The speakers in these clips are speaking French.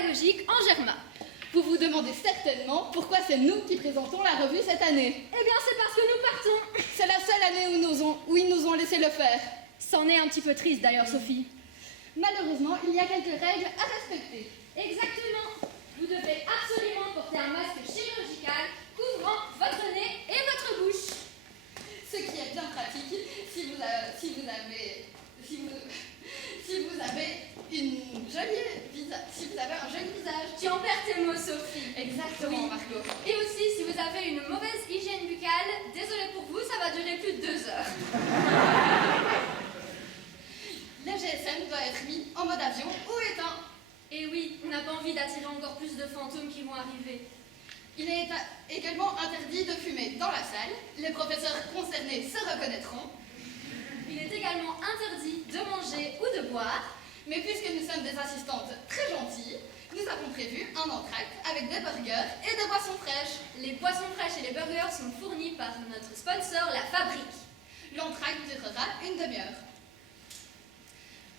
pédagogique en Germain. Vous vous demandez certainement pourquoi c'est nous qui présentons la revue cette année. Eh bien, c'est parce que nous partons. C'est la seule année où ils nous ont laissé le faire. C'en est un petit peu triste d'ailleurs, Sophie. Malheureusement, il y a quelques règles à respecter. Exactement. Vous devez absolument porter un masque chirurgical couvrant votre nez et votre bouche. Ce qui est bien pratique si vous avez un joli visage. Tu en perds tes mots, Sophie. Exactement, Oui. Margot. Et aussi, si vous avez une mauvaise hygiène buccale, désolé pour vous, ça va durer plus de 2 heures. Le GSM doit être mis en mode avion ou éteint. Et oui, on n'a pas envie d'attirer encore plus de fantômes qui vont arriver. Il est également interdit de fumer dans la salle. Les professeurs concernés se reconnaîtront. Il est également interdit de manger ou de boire. Mais puisque nous sommes des assistantes très gentilles, nous avons prévu un entracte avec des burgers et des boissons fraîches. Les boissons fraîches et les burgers sont fournis par notre sponsor, La Fabrique. L'entracte durera une demi-heure.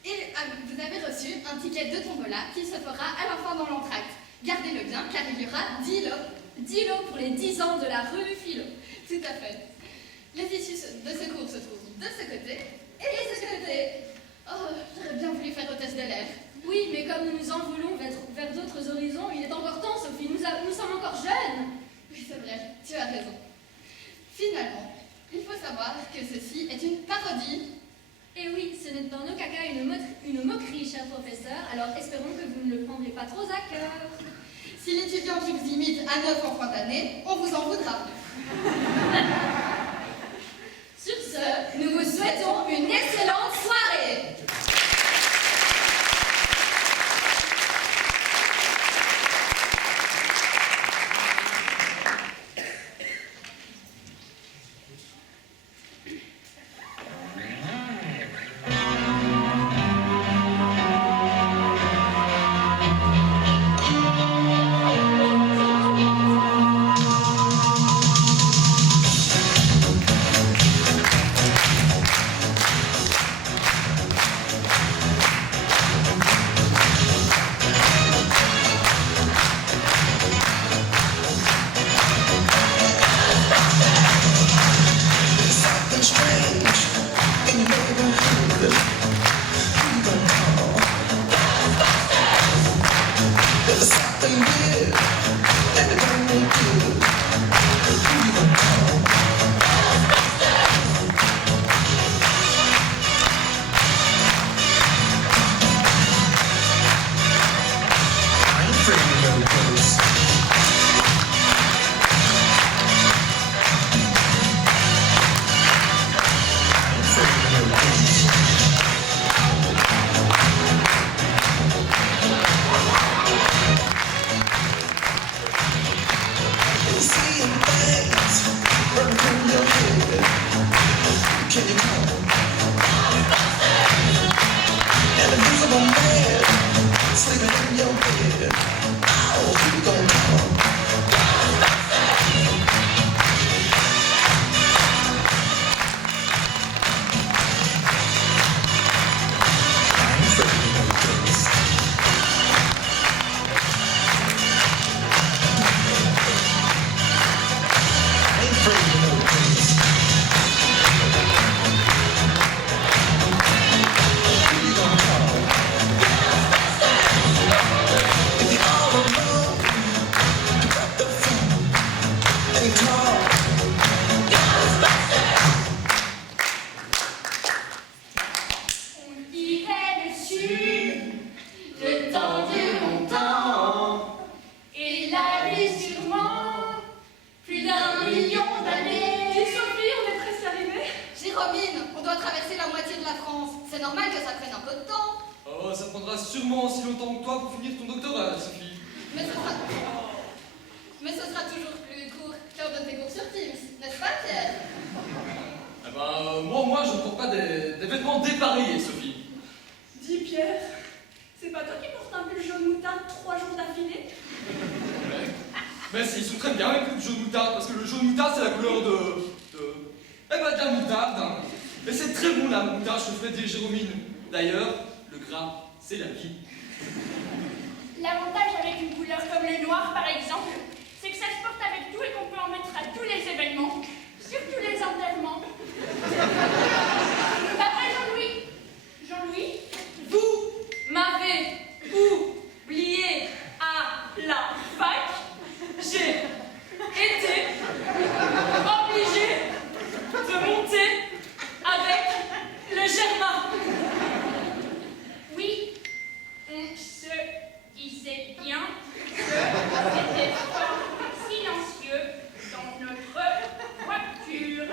Et vous avez reçu un ticket de tombola qui se fera à la fin dans l'entracte. Gardez-le bien car il y aura 10 lots. 10 lots pour les 10 ans de la revue Philo. Tout à fait. Les issues de secours se trouvent de ce côté et de ce côté. Oh, j'aurais bien voulu faire hôtesse de l'air. Oui, mais comme nous nous envolons vers d'autres horizons, il est encore temps, Sophie. Nous sommes encore jeunes. Oui, c'est vrai, tu as raison. Finalement, il faut savoir que ceci est une parodie. Et oui, ce n'est dans nos cas une moquerie, cher professeur, alors espérons que vous ne le prendrez pas trop à cœur. Si l'étudiant qui vous imite a 9 en fin d'année, on vous en voudra plus. Sur ce, nous vous souhaitons une excellente soirée. L'avantage avec une couleur comme le noir, par exemple, c'est que ça se porte avec tout et qu'on peut en mettre à tous les événements, surtout les enterrements. Après Jean-Louis. Jean-Louis, Vous m'avez oublié à la fac. J'ai été obligée de monter avec le Germain. oui, on se disait bien que c'était fort silencieux dans notre voiture.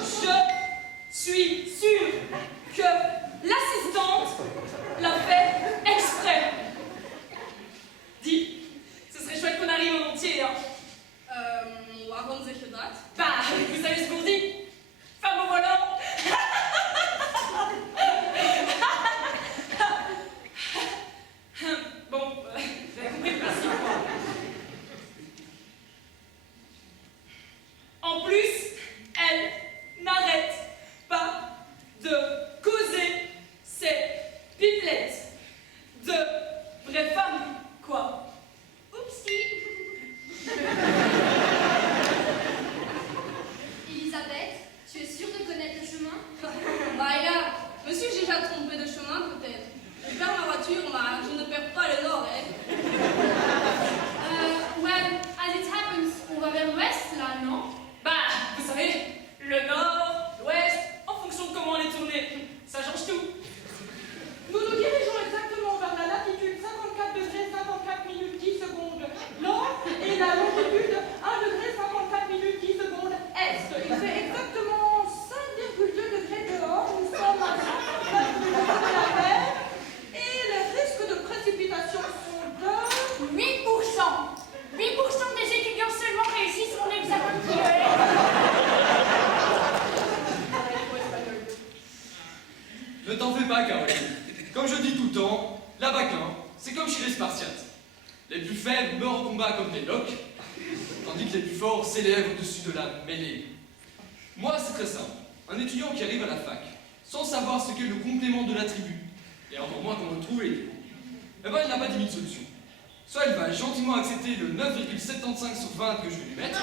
Je suis sûre que l'assistante l'a fait exprès. Dis, ce serait chouette qu'on arrive en entier, hein. Warum sich das? Bah, vous savez ce qu'on dit? Femme au volant. Bon, vous avez compris le principe, quoi. En plus, elle n'arrête pas de causer ses pipelettes. De vraies femmes, quoi. Oupsie. Elisabeth, tu es sûre de connaître le chemin? Maya, me suis-je déjà trompée de chemin peut-être? Je perds ma voiture, mais je ne perds pas le nord, hein? Well, as it happens, on va vers l'ouest, là, non? Bah, vous savez, le nord, l'ouest, en fonction de comment on est tourné, ça change tout. Nous nous dirigeons exactement vers la latitude 54 degrés 54 minutes 10 secondes nord et la longitude 1 degré 54 minutes 10 secondes est. Il fait exactement 5,2 degrés dehors, nous sommes à 130 minutes de la mer et les risques de précipitation sont de 8%. 8% des étudiants seulement réussissent mon examen de QE. Ne t'en fais pas, Caroline. Comme je dis tout le temps, la Baquin, c'est comme chez les Spartiates. Les plus faibles meurent au combat comme des loques, tandis que les plus forts s'élèvent au-dessus de la mêlée. Moi, c'est très simple. Un étudiant qui arrive à la fac, sans savoir ce qu'est le complément de l'attribut, et encore moins comment le trouver, eh ben, il n'a pas 10 000 solutions. Soit il va gentiment accepter le 9,75 sur 20 que je vais lui mettre,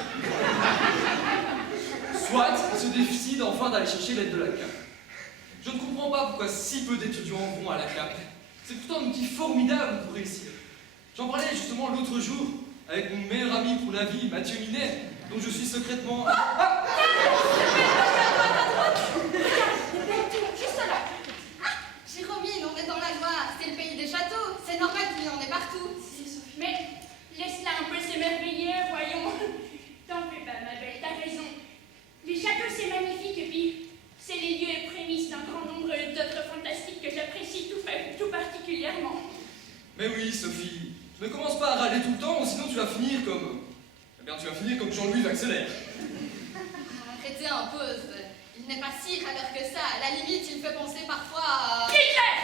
soit il se décide enfin d'aller chercher l'aide de la CAP. Je ne comprends pas pourquoi si peu d'étudiants vont à la CAP. C'est pourtant un outil formidable pour réussir. J'en parlais justement l'autre jour avec mon meilleur ami pour la vie, Mathieu Minet, dont je suis secrètement... Juste là. Jérôme, on est dans la Loire, c'est le pays des châteaux. C'est normal qu'il y en ait partout. Mais laisse-la un peu s'émerveiller, voyons. T'en fais pas, ma belle, t'as raison. Les châteaux, c'est magnifique, et puis c'est les lieux et prémices d'un grand nombre d'œuvres fantastiques que j'apprécie tout particulièrement. Mais oui, Sophie, ne commence pas à râler tout le temps, sinon tu vas finir comme... Eh bien, tu vas finir comme Jean-Louis Vaxelaire. Arrêtez un peu, il n'est pas si râleur que ça. À la limite, il me fait penser parfois à... Hitler!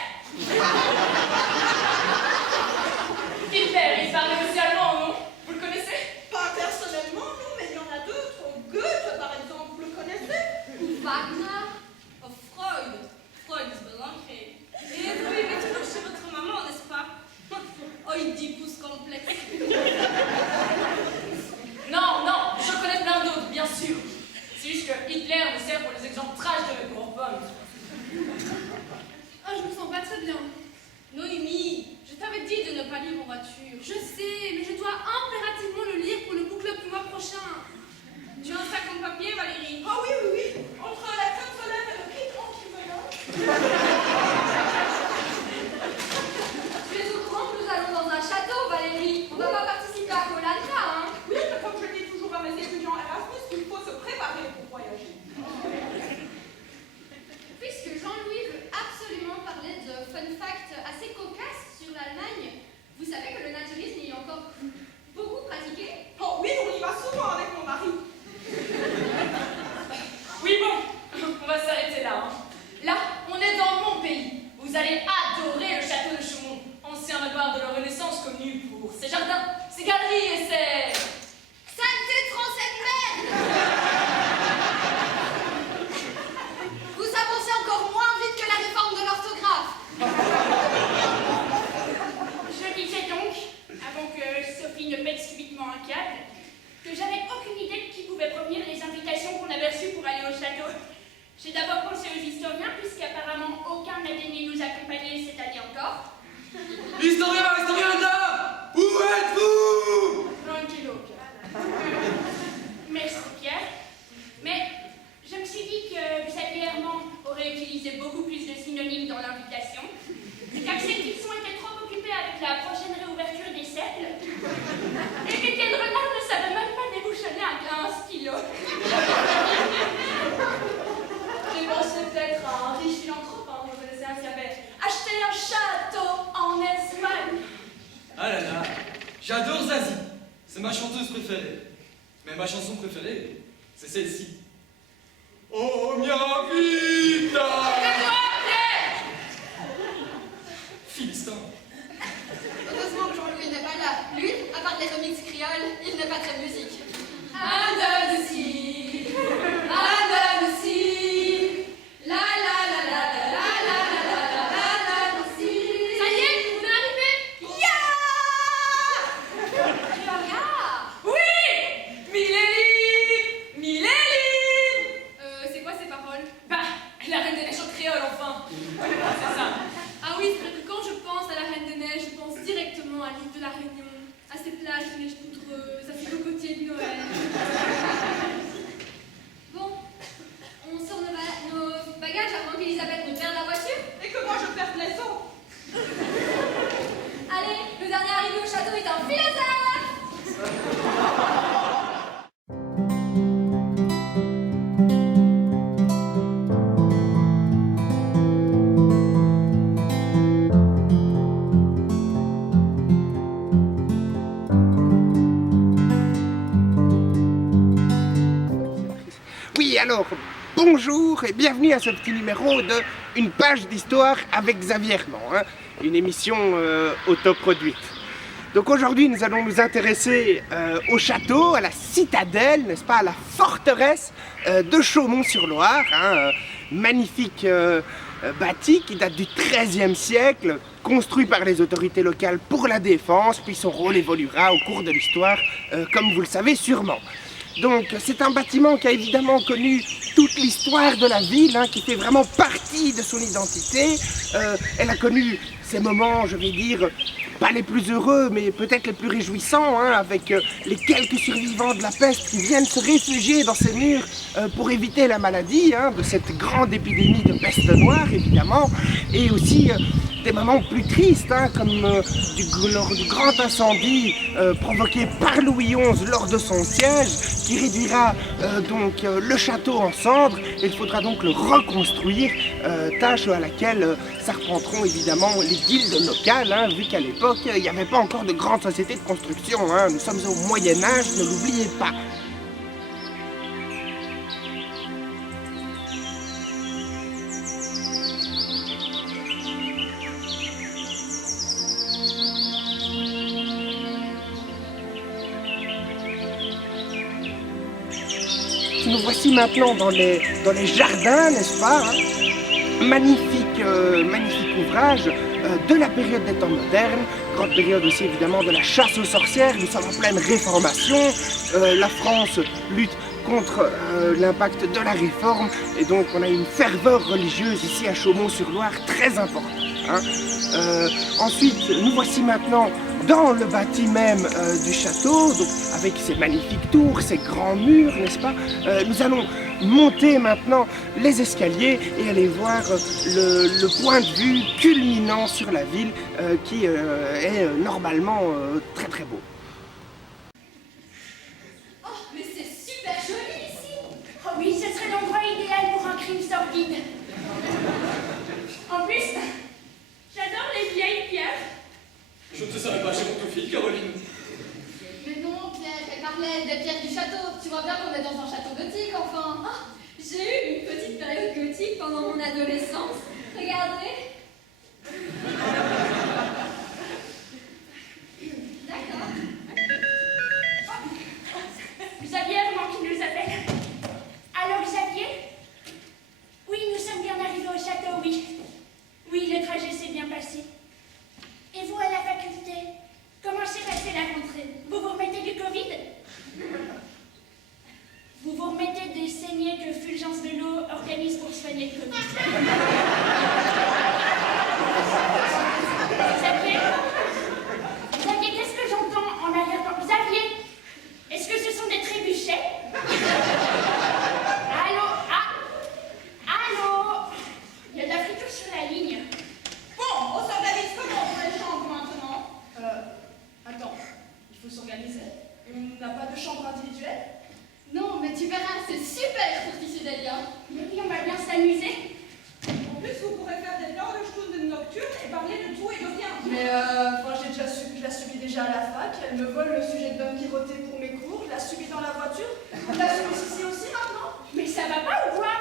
Hitler, il parlait aussi allemand, non? Vous le connaissez? Pas personnellement, non, mais il y en a d'autres. Goethe, par exemple, vous le connaissez? Ou Wagner. Oh, Freud. Freud, c'est bien ancré. Et vous vivez toujours chez votre maman, n'est-ce pas? Oh, il dit pouce complexe. Non, non, je connais plein d'autres, bien sûr. C'est juste que Hitler me sert pour les exemples trash de Bourbon. Oh, je me sens pas très bien. Noémie, je t'avais dit de ne pas lire en voiture. Je sais, mais je dois impérativement le lire pour le book club du mois prochain. Tu as un sac en papier, Valérie? Ah oui, oui, oui. Entre la crème solaire et le kit anti-volant. Tu es au courant que nous allons dans un château, Valérie? On ne va pas participer à Koh-Lanta, hein? Oui, mais comme je dis toujours à mes étudiants Erasmus, il faut se préparer pour voyager. Puisque Jean-Louis veut absolument parler de fun fact assez cocasse sur l'Allemagne, vous savez que le naturisme y est encore beaucoup pratiqué? Oh oui, on y va souvent avec mon mari. Oui, bon, on va s'arrêter là, hein. Là, on est dans mon pays. Vous allez adorer le château de Chaumont, ancien manoir de la Renaissance connu pour ses jardins, ses galeries et ses... Saleté de français de merde! Vous avancez encore moins vite que la réforme de l'orthographe. Je disais donc Historien, historien d'art! Où êtes-vous? Tranquillo, Pierre. Merci, Pierre. Mais je me suis dit que Xavier Herman aurait utilisé beaucoup plus de synonymes dans l'invitation, car ces types ont été trop occupés avec la prochaine réouverture des cercles, et qu'Étienne Renard ne savait même pas débouchonner un stylo. J'ai pensé peut-être à un riche philanthrope, hein, vous connaissez un qui avait acheté un château en Espagne. Ah là là, j'adore Zazie. C'est ma chanteuse préférée. Mais ma chanson préférée, c'est celle-ci. Oh mia vita! Philistin. Heureusement que Jean-Louis n'est pas là. Lui, à part des remixes créoles, il n'est pas très musique. Andalousie, Andalousie, la la la la la la la la la la Andalousie. Ça y est, on est arrivé. Ya! Oui! Mille est libre! Mille est libre! C'est quoi ces paroles? Bah, la reine des neiges en créole, enfin. C'est ça. Ah oui, c'est vrai que quand je pense à la Reine des Neiges, je pense directement à l'île de la Réunion, à ses plages de neige poudreuse, à ses cocotiers de Noël. Bon, on sort nos bagages avant qu'Elisabeth ne perde la voiture. Et que moi je perde les os. Allez, le dernier arrivé au château est un philosophe. Oui, alors, bonjour et bienvenue à ce petit numéro de Une page d'histoire avec Xavier Herman, hein, une émission autoproduite. Donc aujourd'hui, nous allons nous intéresser au château, à la citadelle, n'est-ce pas, à la forteresse de Chaumont-sur-Loire, hein, magnifique bâti qui date du XIIIe siècle, construit par les autorités locales pour la défense, puis son rôle évoluera au cours de l'histoire, comme vous le savez sûrement. Donc c'est un bâtiment qui a évidemment connu toute l'histoire de la ville, hein, qui fait vraiment partie de son identité. Elle a connu ces moments, je vais dire, pas les plus heureux, mais peut-être les plus réjouissants, hein, avec les quelques survivants de la peste qui viennent se réfugier dans ces murs pour éviter la maladie, hein, de cette grande épidémie de peste noire, évidemment, et aussi des moments plus tristes, hein, comme lors du grand incendie provoqué par Louis XI lors de son siège, qui réduira donc le château en cendres. Il faudra donc le reconstruire, tâche à laquelle s'arpenteront évidemment les guildes locales, hein, vu qu'à l'époque il n'y avait pas encore de grandes sociétés de construction, hein. Nous sommes au Moyen-Âge, ne l'oubliez pas. Nous voici maintenant dans les jardins, n'est-ce pas, hein. Magnifique ouvrage de la période des temps modernes, grande période aussi évidemment de la chasse aux sorcières. Nous sommes en pleine réformation, la France lutte contre l'impact de la réforme, et donc on a une ferveur religieuse ici à Chaumont-sur-Loire très importante, hein. Ensuite, nous voici maintenant dans le bâti même du château, donc avec ses magnifiques tours, ses grands murs, n'est-ce pas. Nous allons monter maintenant les escaliers et aller voir le point de vue culminant sur la ville qui est normalement très très beau. Oh, mais c'est super joli ici. Oh oui, ce serait l'endroit idéal pour un crime sordide. En plus, j'adore les vieilles pierres. Je ne te savais pas chez mon fille, Caroline. Mais non, Pierre, elle parlait des pierres du château. Tu vois bien qu'on est dans un château gothique, enfin. Ah, j'ai eu une petite période gothique pendant mon adolescence. Regardez. D'accord. Mais je la subis déjà à la fac. Elle me vole le sujet de Don Quixote pour mes cours. Je la subis dans la voiture. Je la subis ici aussi maintenant. Mais ça va pas ou quoi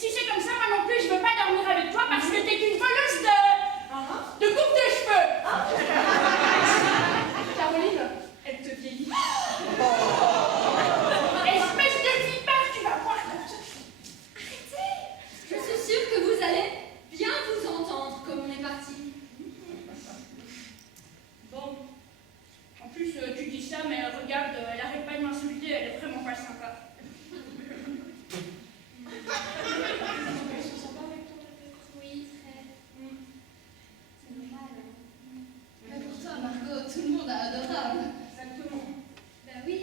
si c'est comme ça, moi non plus, je veux pas dormir avec toi parce que t'es qu'une voleuse de coupe de cheveux. Caroline, elle te vieillit. Espèce de vipère, tu vas voir. Arrêtez! Je suis sûre que vous allez bien vous entendre comme on est parti. Bon, en plus, tu dis ça, mais regarde, elle arrête pas de m'insulter, elle est vraiment pas sympa. Oui, très. C'est normal. Mais pour toi, Margot, tout le monde est adorable. Exactement. Ben oui,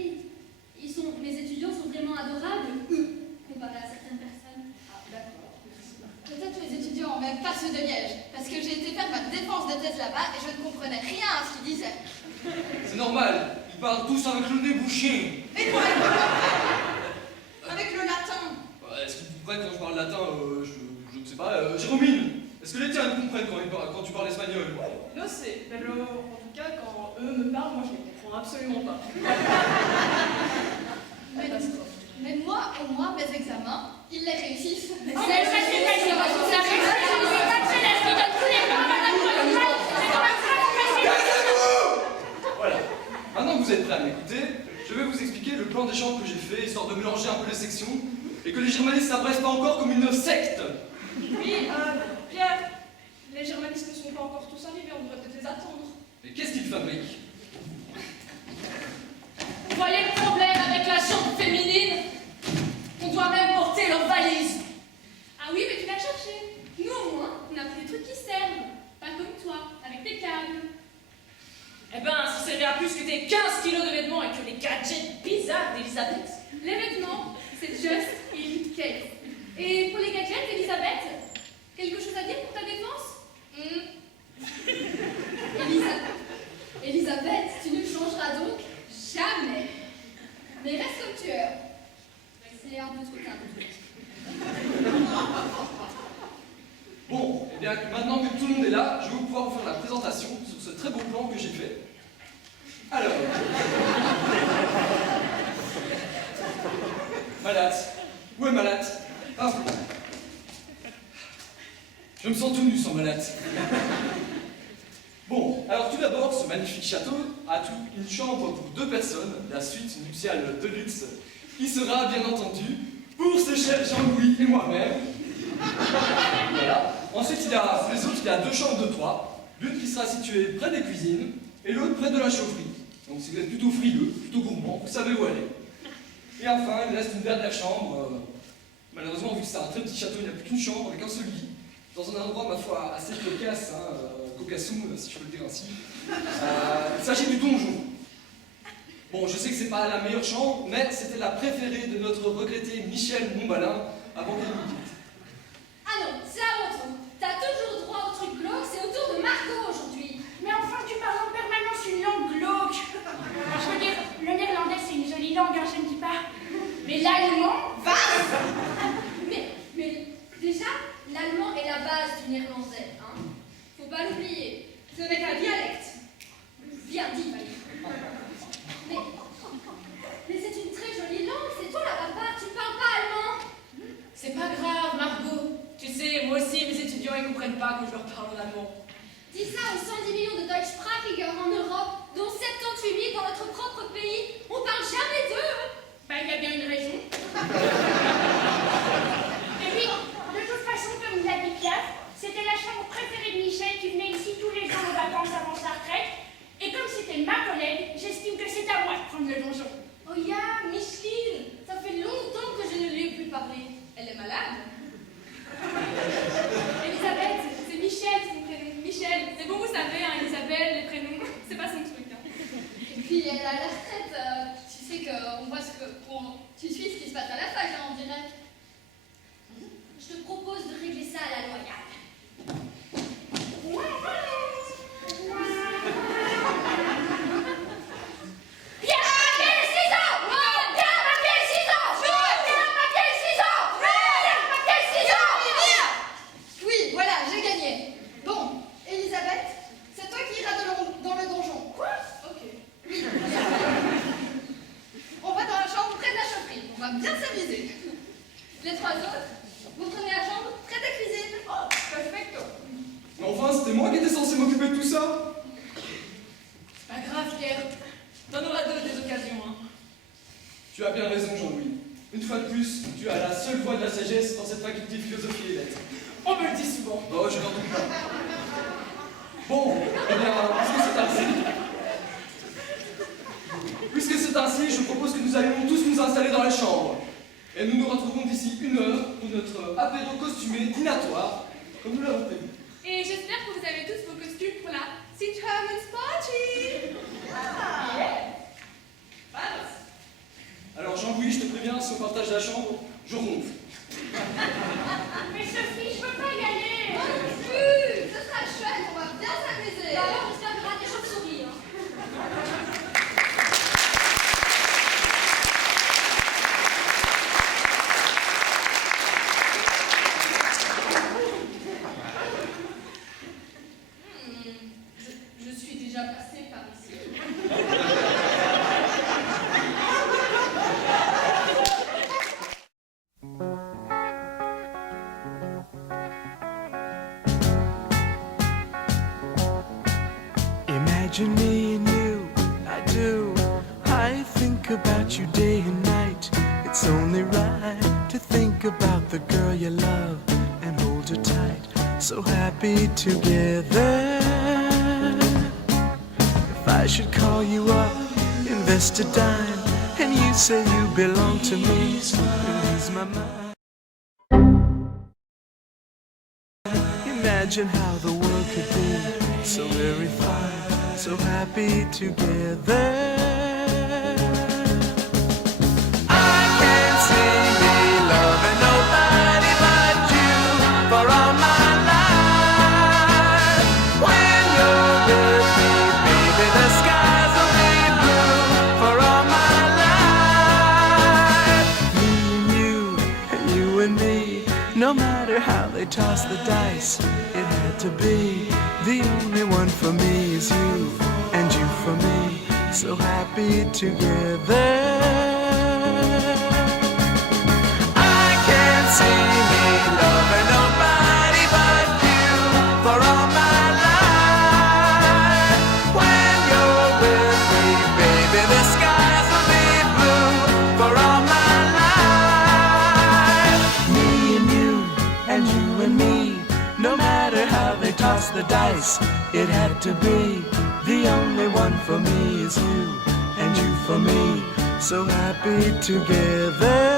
mes étudiants sont vraiment adorables, comparés à certaines personnes. Ah, d'accord. Peut-être les étudiants, mais pas ceux de Liège, parce que j'ai été faire ma défense de thèse là-bas et je ne comprenais rien à ce qu'ils disaient. C'est normal, ils parlent tous avec le nez bouché. Et moi, avec le latin. Est-ce qu'ils comprennent quand je parle latin je ne sais pas. Jérôme, est-ce que les tiens ils comprennent quand tu parles espagnol? Je sais. Mais en tout cas, quand eux me parlent, moi je les comprends absolument pas. Catastrophe. Mais moi, au moins, mes examens, ils les réussissent. C'est ça, c'est pas Voilà. Maintenant que vous êtes prêts à m'écouter, je vais vous expliquer le plan d'échange que j'ai fait, histoire de mélanger un peu les sections, et que les germanistes s'apparaissent pas encore comme une secte. Oui, Pierre, les germanistes ne sont pas encore tous arrivés, on devrait peut-être les attendre. Mais qu'est-ce qu'ils fabriquent? Vous voyez le problème avec la chambre féminine? On doit même porter leurs valises. Ah oui, mais tu l'as cherché. Nous, au moins, on a pris des trucs qui servent. Pas comme toi, avec tes câbles. Eh ben, ça servirait à plus que tes 15 kilos de vêtements et que les gadgets bizarres d'Elisabeth. Les vêtements, c'est just in case. Et pour les gadgets, Elisabeth, quelque chose à dire pour ta défense? Elisabeth, tu ne changeras donc jamais. Mais reste comme tu es. C'est un peu trop tard. Bon, eh bien, maintenant que tout le monde est là, je vais pouvoir vous faire la présentation sur ce très beau plan que j'ai fait. Alors... Malade. Où est Malade? Ah. Je me sens tout nu sans Malade. Bon, alors tout d'abord, ce magnifique château a une chambre pour 2 personnes, la suite nuptiale de luxe, qui sera bien entendu pour ce cher Jean-Louis et moi-même. Voilà. Ensuite, il y a 2 chambres de 3, l'une qui sera située près des cuisines et l'autre près de la chaufferie. Donc si vous êtes plutôt frileux, plutôt gourmand, vous savez où aller. Et enfin, il reste une dernière chambre. Malheureusement, vu que c'est un très petit château, il n'y a plus qu'une chambre avec un seul lit, dans un endroit, ma foi, assez cocasse, cocassum, si je peux le dire ainsi. Il s'agit du donjon. Bon, je sais que c'est pas la meilleure chambre, mais c'était la préférée de notre regretté Michel Montbalin avant qu'elle nous quitte. Ah non, c'est à mon tour. T'as toujours droit au truc glauque, c'est au tour de Margot aujourd'hui. Mais enfin, tu parles en permanence une langue glauque. Je veux dire, le néerlandais, c'est une jolie langue, hein, je ne dis pas. Mais l'allemand, Mais déjà, l'allemand est la base du néerlandais, hein. Faut pas l'oublier. Ce n'est qu'un dialecte. Bien dit, Valérie. Mais c'est une très jolie langue, c'est toi la papa, tu parles pas allemand. C'est pas grave, Margot. Tu sais, moi aussi, mes étudiants, ils comprennent pas quand je leur parle en allemand. Dis ça aux 110 millions de Deutschsprachiger en Europe, dont 78 000 dans notre propre pays. On parle jamais d'eux. bah, il y a bien une raison. Et puis, de toute façon, comme l'a dit Pierre, c'était la chambre préférée de Michel qui venait ici tous les jours en vacances avant sa retraite. Et comme c'était ma collègue, j'estime que c'est à moi de prendre le donjon. Oh ya, Micheline, ça fait longtemps que je ne lui ai plus parlé. Elle est malade. Elisabeth, c'est Michel son prénom. Michel, c'est bon, vous savez, hein, Isabelle, les prénoms, c'est pas son truc. Hein. Et puis elle a la retraite, tu sais qu'on voit tu suis ce qui se passe à la fac, hein, on dirait. Mais enfin, c'était moi qui étais censé m'occuper de tout ça. C'est pas grave, Pierre. T'en auras d'autres des occasions, hein. Tu as bien raison, Jean-Louis. Une fois de plus, tu as la seule voie de la sagesse dans cette faculté de philosophie et lettres. On me le dit souvent. Oh, je n'en doute pas. Bon, eh bien, puisque c'est ainsi, je propose que nous allions tous nous installer dans la chambre. Et nous nous retrouverons d'ici 1 heure pour notre apéro costumé dînatoire, comme nous l'avons prévu. Et j'espère que vous avez tous vos costumes pour la Citrus Party. Alors Jean-Louis, je te préviens, si on partage la chambre, je ronfle. Mais Sophie, je peux pas y aller. Moi non plus. Ce sera chouette, on va bien s'amuser. Bah alors, on se servira des chauves-souris. Hein. Je suis déjà passée par ici. Imagine me and you, I do. I think about you day and night. It's only right to think about the girl you love and hold her tight. So happy together. If I should call you up, invest a dime, and you say you belong to me, so ease my mind. Imagine how the world could be so very fine, so happy together. I can't see me loving nobody but you for all my life. When you're with me, baby, the skies will be blue for all my life. You and me, no matter how they toss the dice, it had to be. The only one for me is you, and you for me, so happy together. I can't see me loving nobody but you for all my life. When you're with me, baby, the skies will be blue for all my life. Me and me, no matter how they toss the dice, it had to be. The only one for me is you, and you for me, so happy together.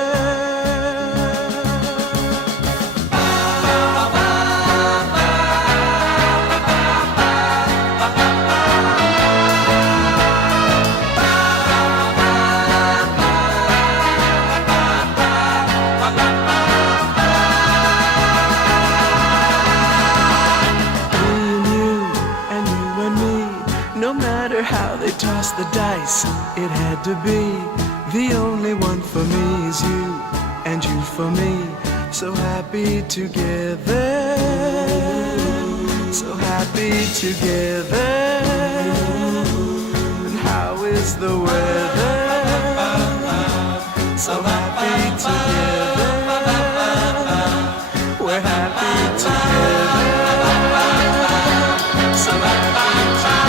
How they toss the dice, it had to be. The only one for me is you, and you for me, so happy together. So happy together. And how is the weather? So happy together. We're happy together. So happy together.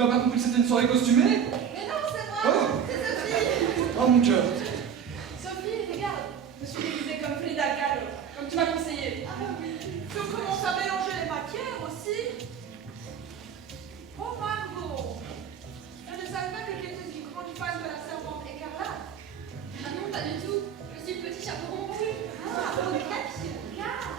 n'as pas compris que c'était une soirée costumée? Mais non, c'est moi, Oh. c'est Sophie. Oh mon cœur. Sophie, regarde, je me suis déguisée comme Frida Kahlo, comme tu m'as conseillé. Ah oui. Tu commences à mélanger les matières aussi. Oh Margot, je ne savais pas que tu étais une grande fan de la servante écarlate. Ah non, pas du tout. Je suis le petit chapeau rompu. Ah, Oh, ok. regarde.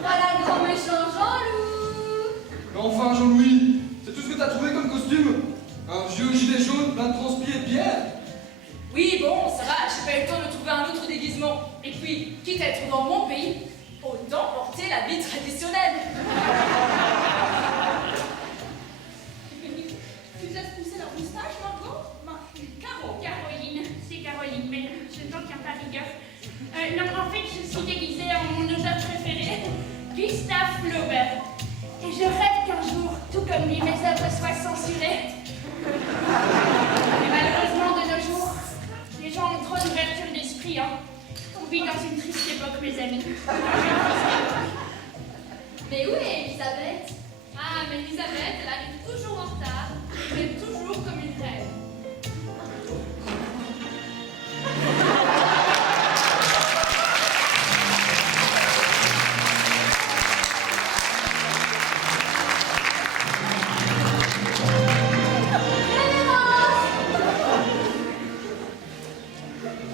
Voilà le grand méchant Jean-Loup. Mais enfin, Jean-Louis, c'est tout ce que t'as trouvé comme costume? Un vieux gilet jaune plein de transpi et de bière? Oui, bon, ça va, j'ai pas eu le temps de trouver un autre déguisement. Et puis, quitte à être dans mon pays, autant porter l'habit traditionnel. Tu te laisses pousser la moustache, Margot? Caroline, c'est Caroline, mais je n'en tiens pas rigueur. Non, en fait, je suis déguisée en mon auteur préféré, Gustave Flaubert. Et je rêve qu'un jour, tout comme lui, mes œuvres soient censurées. Mais malheureusement, de nos jours, les gens ont trop d'ouverture d'esprit, hein. On vit dans une triste époque, mes amis. Mais où est Elisabeth? Ah, mais Elisabeth, elle arrive toujours en retard, mais toujours comme une reine.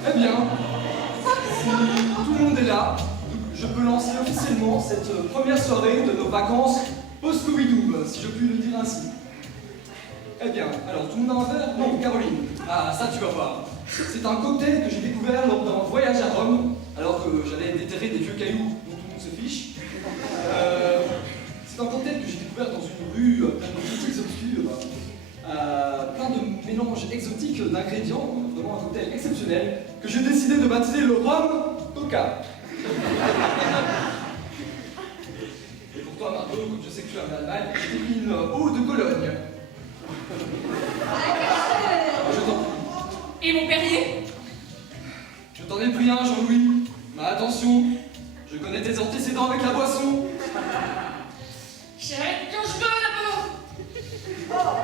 Eh bien, si tout le monde est là, je peux lancer officiellement cette première soirée de nos vacances post-Covidou, si je puis le dire ainsi. Eh bien, alors tout le monde a un verre? Non, Caroline. Ah, ça tu vas voir. C'est un cocktail que j'ai découvert lors d'un voyage à Rome, alors que j'allais déterrer des vieux cailloux dont tout le monde se fiche. C'est un cocktail que j'ai découvert dans une rue pleine de boutiques obscures. Plein de mélanges exotiques d'ingrédients, vraiment un cocktail exceptionnel, que j'ai décidé de baptiser le rhum toca. Et pour toi, Margot, comme je sais que tu es en Allemagne, je t'ai mis une eau de Cologne. Je t'en prie. Et mon Perrier? Je t'en ai pris un, Jean-Louis. Mais attention, je connais tes antécédents avec la boisson. J'arrête quand je dois là-bas. Oh,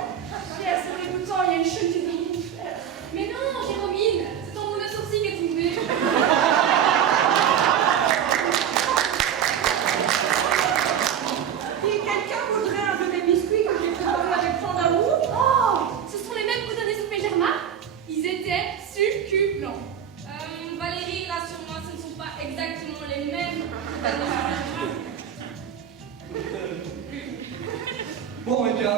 c'est dégoûtant, il y a une chute dans mon fer. Mais non, Jérôme, c'est ton mauvais sourcil qui est tombé. Et quelqu'un voudrait un de mes biscuits que j'ai préparé avec tant d'amour? Oh, ce sont les mêmes que donnait Sophie Germain. Ils étaient succulents. Valérie, rassure-moi, ce ne sont pas exactement les mêmes. Bon, eh bien,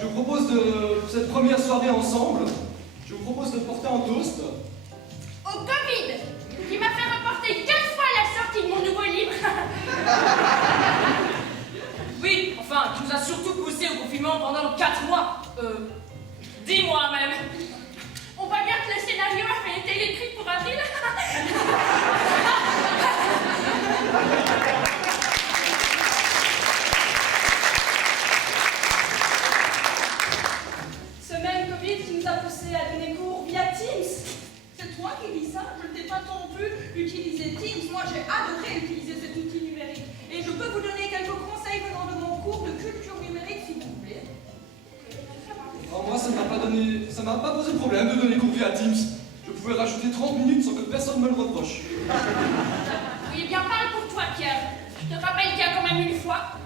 je vous propose pour cette première soirée ensemble, je vous propose de porter un toast. Au Covid, qui m'a fait reporter 4 fois la sortie de mon nouveau livre. Oui, enfin, qui nous a surtout poussé au confinement pendant 4 mois. 10 mois même. On voit bien que le scénario avait été écrit pour avril. Ce même Covid qui nous a poussé à donner cours via Teams. C'est toi qui dis ça? Je ne t'ai pas non plus utilisé Teams. Moi, j'ai adoré utiliser cet outil numérique. Et je peux vous donner quelques conseils venant de mon cours de culture numérique, si vous voulez. Alors moi, ça m'a pas posé de problème de donner cours via Teams. Je pouvais rajouter 30 minutes sans que personne me le reproche. Oui, eh bien, parle pour toi, Pierre. Je te rappelle qu'il y a quand même une fois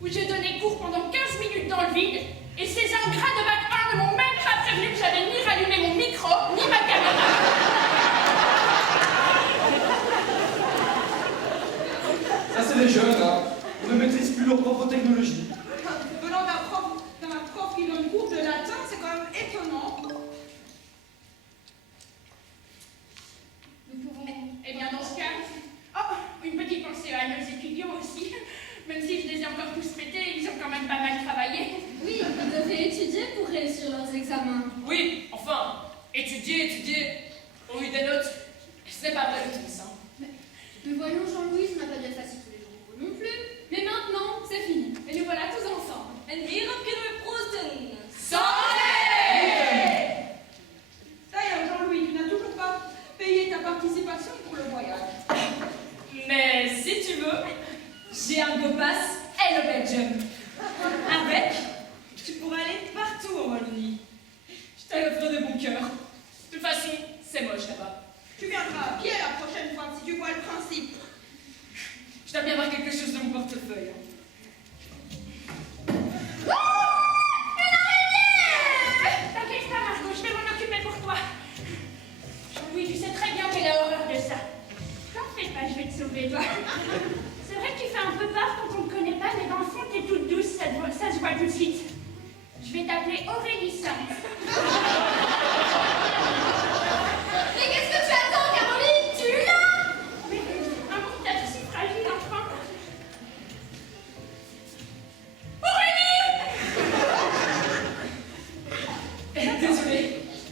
où j'ai donné cours pendant 15 minutes dans le vide et ces ingrats de bac 1 ne m'ont même pas prévenu que j'avais ni rallumé mon micro, ni ma caméra. Ça, c'est les jeunes, hein. Ils ne maîtrisent plus leur propre technologie. Venant d'un prof qui donne cours de latin, c'est quand même étonnant. Nous pouvons... Eh bien, dans ce cas... Oh, une petite pensée à nos étudiants aussi. Même si je les ai encore tous pétés, ils ont quand même pas mal travaillé. Oui, ils devaient étudier pour réussir leurs examens. Oui, enfin, étudier, ont eu des notes. Ce n'est pas vrai du tout ça. Mais voyons, Jean-Louis, ce n'a pas bien facile tous les jours pour vous non plus. Mais maintenant, c'est fini. Et nous voilà tous ensemble. En wir kunnen we proosten. D'ailleurs, Jean-Louis, tu n'as toujours pas payé ta participation pour le voyage. puissance. Mais qu'est-ce que tu attends, Caroline? Tu l'as! Mais un monde est si fragile, enfin. Désolé,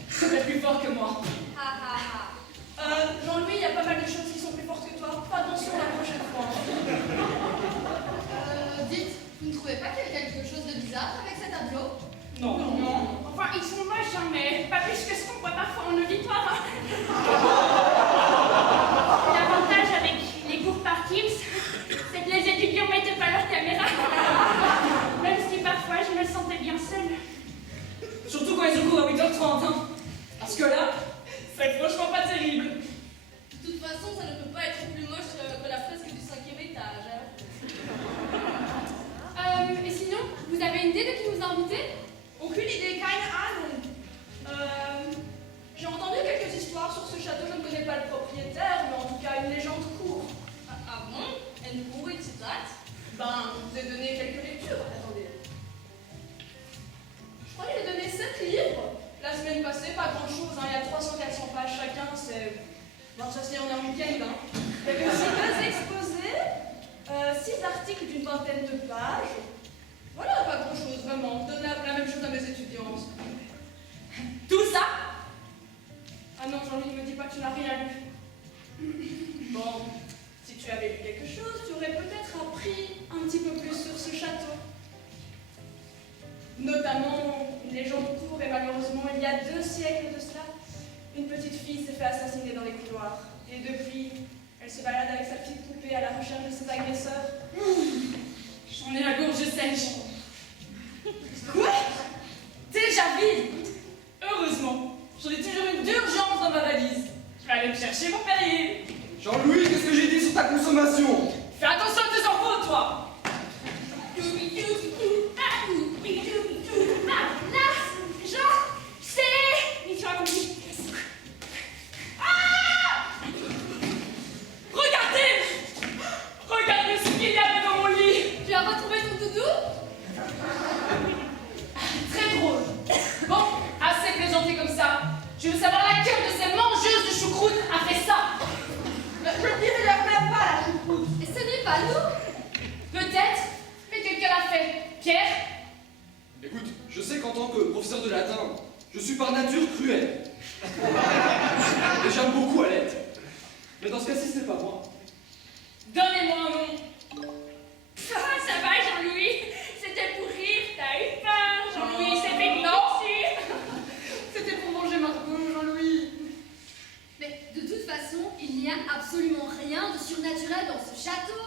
c'est plus fort que moi. Ha ha ha. Jean-Louis, il y a pas mal de choses qui sont plus fortes que toi. Fais attention la prochaine fois. Dites, vous ne trouvez pas qu'il y a quelque chose de bizarre avec ces tableaux? Non. Non. Enfin, ils sont moches, hein, mais pas plus que ce qu'on voit parfois en auditoire. Hein. L'avantage avec les cours par Teams, c'est que les étudiants mettent pas leur caméra. Même si parfois je me sentais bien seule. Surtout quand ils ont cours à 8h30, hein. Parce que là, c'est franchement pas terrible. De toute façon, ça ne peut pas être plus moche que la fresque du 5e étage. Hein. Et sinon, vous avez une idée de qui vous invitez? Aucune idée, keine Ahnung. J'ai entendu quelques histoires sur ce château, je ne connais pas le propriétaire, mais en tout cas une légende court. Ah bon? Une cour et citate? Ben, je vous ai donné quelques lectures. Attendez. Je crois qu'il a donné 7 livres. La semaine passée, pas grand chose, hein. Il y a 300-400 pages chacun, c'est. Bon, ça se lit en un week-end, hein. Il y avait aussi 2 exposés, 6 articles d'une vingtaine de pages. Voilà, pas grand chose, vraiment. Je donne la même chose à mes étudiantes. Tout ça, Ah non, Jean-Louis, ne me dis pas que tu n'as rien lu. Bon, si tu avais lu quelque chose, tu aurais peut-être appris un petit peu plus sur ce château. Notamment une légende court et malheureusement, il y a 2 siècles de cela, une petite fille s'est fait assassiner dans les couloirs. Et depuis, elle se balade avec sa petite poupée à la recherche de cet agresseur. j'en ai la gorge sèche. Quoi? Déjà vide? Heureusement, j'en ai toujours une d'urgence dans ma valise. Je vais aller me chercher mon Perrier. Jean-Louis, qu'est-ce que j'ai dit sur ta consommation? Fais attention à tes enfants, toi. Là, Jean, c'est mission accomplie. Regardez ce qu'il y avait dans mon lit. Tu as retrouvé ton doudou? Très drôle. Bon, assez plaisanté comme ça. Je veux savoir laquelle de ces mangeuses de choucroute a fait ça. Je ne dirai même pas la choucroute. Et ce n'est pas nous? Peut-être, mais quelqu'un l'a fait. Pierre? Écoute, je sais qu'en tant que professeur de latin, je suis par nature cruel. Et j'aime beaucoup Alette. Mais dans ce cas-ci, ce n'est pas moi. Donnez-moi un nom. Ah, ça va, Jean-Louis. C'était pour rire, t'as eu peur. Jean-Louis, c'est fait C'était pour manger Margot, Jean-Louis. Mais de toute façon, il n'y a absolument rien de surnaturel dans ce château.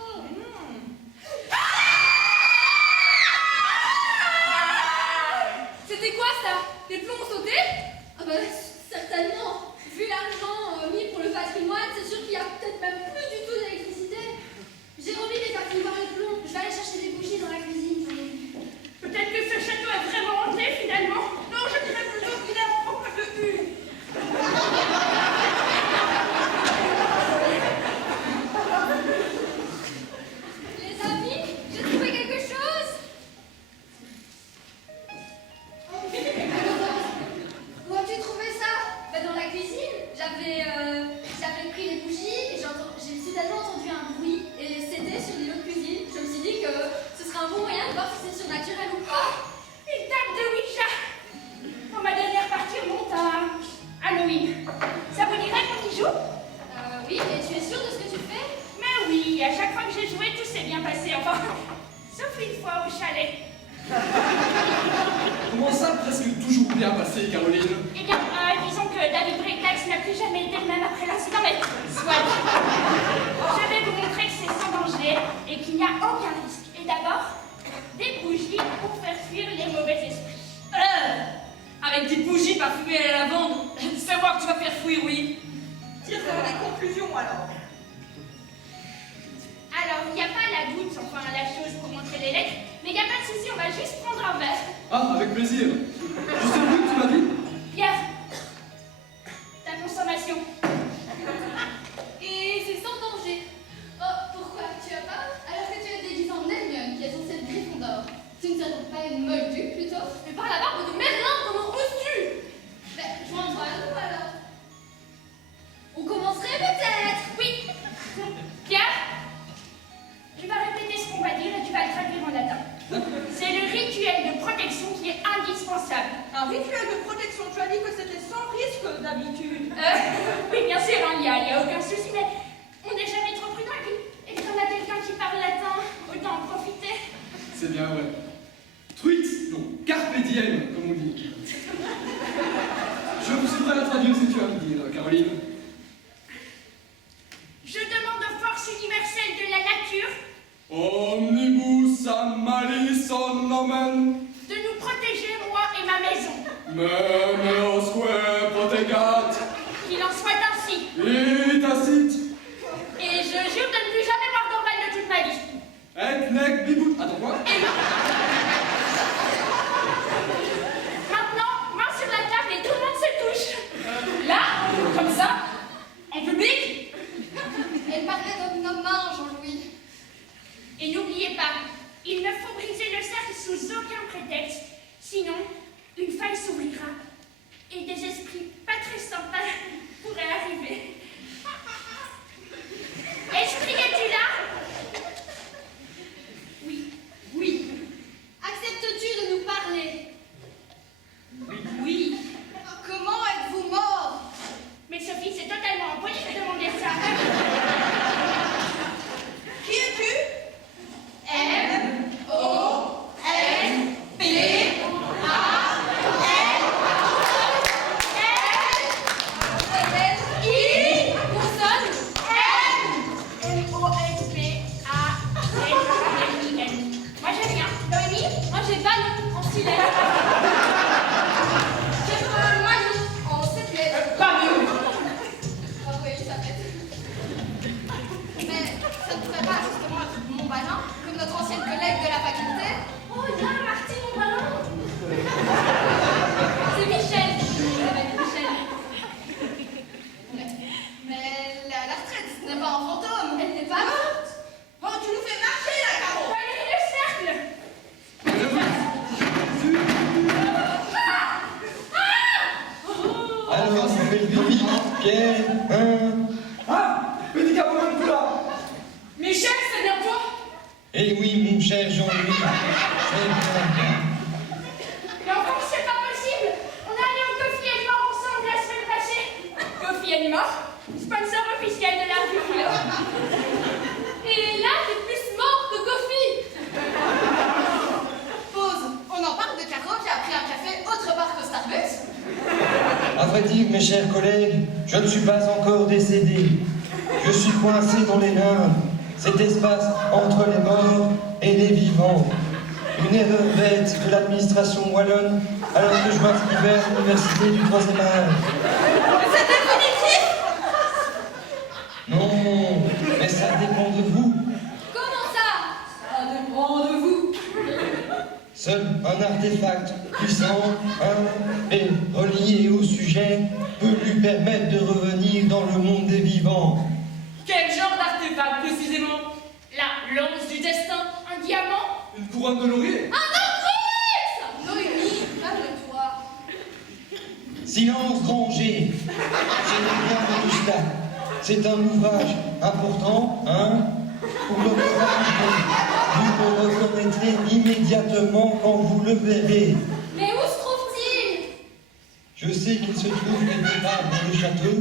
C'était quoi ça? Les plombs ont sauté? Ah bah certainement. Vu l'argent mis pour le patrimoine, c'est sûr qu'il y a peut-être même plus du tout d'électricité. J'ai envie de faire voir les plombs. Je vais aller chercher des bougies dans la cuisine. Peut-être que ce château est vraiment hanté finalement. Non, je dirais plutôt qu'il est en forme de U. Les amis, j'ai trouvé quelque chose. Où as-tu trouvé ça? Bah dans la cuisine. J'avais pris les bougies et j'ai soudainement entendu un bruit et c'était sur l'îlot de cuisine. Je me suis dit que ce serait un bon moyen de voir si c'est surnaturel ou pas. Une table de Ouija. Pour ma dernière partie, on monte à Halloween. Ça vous dirait qu'on y joue? Oui, mais tu es sûre de ce que tu fais? Mais oui, à chaque fois que j'ai joué, tout s'est bien passé. Enfin, sauf une fois au chalet. Comment ça, presque toujours bien passé, Caroline? Eh bien, disons que David Bretax n'a plus jamais été le même après l'incident, mais soit. Je vais vous montrer que c'est sans danger et qu'il n'y a aucun risque. Et d'abord, des bougies pour faire fuir les mauvais esprits. Avec des bougies parfumées à la lavande, fais voir que tu vas faire fuir, oui. Tire vers les conclusions alors. Alors, il n'y a pas la goutte, enfin la chose pour montrer les lettres, mais il n'y a pas de souci, on va juste prendre un verre. Ah, avec plaisir. Je sais plus que tu m'as dit. Pierre, ta consommation. Et c'est sans danger. Oh, pourquoi? Tu as peur? Alors que tu es déguisée en Hermione, qui est censée être Gryffondor. Tu ne serais donc pas une moldu, plutôt? Mais par la barbe de Merlin, comment Un rituel de protection, tu as dit que c'était sans risque d'habitude. Oui, bien sûr, il n'y a aucun souci, mais on n'est jamais trop prudent. Et puis, on a quelqu'un qui parle latin, autant en profiter. C'est bien vrai. Truite, non, carpe diem, comme on dit. Je suis prêt à traduire ce que tu vas me dire, Caroline. Je demande aux forces universelles de la nature Omnibus amalis nomen, de nous protéger, moi et ma maison. memeosque protegat, Qu'il en soit ainsi. itacit, Et je jure de ne plus jamais boire d'orval de toute ma vie. et nec bibut. Attends, quoi? Maintenant, main sur la table et tout le monde se touche. Là, comme ça, en public. Elle parlait de nos mains, Jean-Louis. Et n'oubliez pas, il ne faut briser le cercle sous aucun prétexte, sinon une faille s'ouvrira et des esprits pas très sympas pourraient arriver. Esprit, es-tu là? Oui, oui, Acceptes-tu de nous parler? oui. Comment êtes-vous mort? Mais Sophie, c'est totalement impoli de demander ça. Qui es-tu? Moi j'ai rien. Noémie? Moi j'ai ballon en 6 lettres. J'ai maillot en 7 lettres. Pas mieux. Ah oui, ça pète. Mais ça ne pourrait pas justement être mon ballon, comme notre ancienne collègue de la faculté? Oh, il y a Martine, mon ballon. C'est Michel. Ça va être Michel. Mais la retraite, ce n'est pas un fantôme. Elle n'est pas morte. Oh, tu nous fais marcher là, Caro. Allez, le cercle. Alors, ça fait le vite, Pierre, hein? Ah! Petit caporal plus là! Michel, c'est bien toi? Eh oui, mon cher Jean-Louis, c'est bien. Mais enfin, c'est pas possible. On est allé au Coffee and More ensemble la semaine passée. Coffee and More, sponsor officiel de l'art du philo. Et là, t'es plus mort que Kofi. Pause. On en parle de Caro qui a pris un café autre part que Starbucks? À vrai dire, mes chers collègues, je ne suis pas encore décédé. Je suis coincé dans les limbes, cet espace entre les morts et les vivants. Une erreur bête de l'administration wallonne alors que je m'inscrivais à l'université du 3e âge. C'est définitif? Non, mais ça dépend de vous. Comment ça? Ça dépend de vous. Seul un artefact puissant, et relié au sujet peut lui permettre de revenir dans le monde des vivants. Quel genre d'artefact précisément? La lance du destin? Un diamant? Une couronne de laurier? Noémie, calme-toi. Silence rangé. C'est bien de tout cela. C'est un ouvrage important, pour le fabriquer. Vous le reconnaîtrez immédiatement quand vous le verrez. Mais où se trouve-t-il? Je sais qu'il se trouve quelque part dans le château,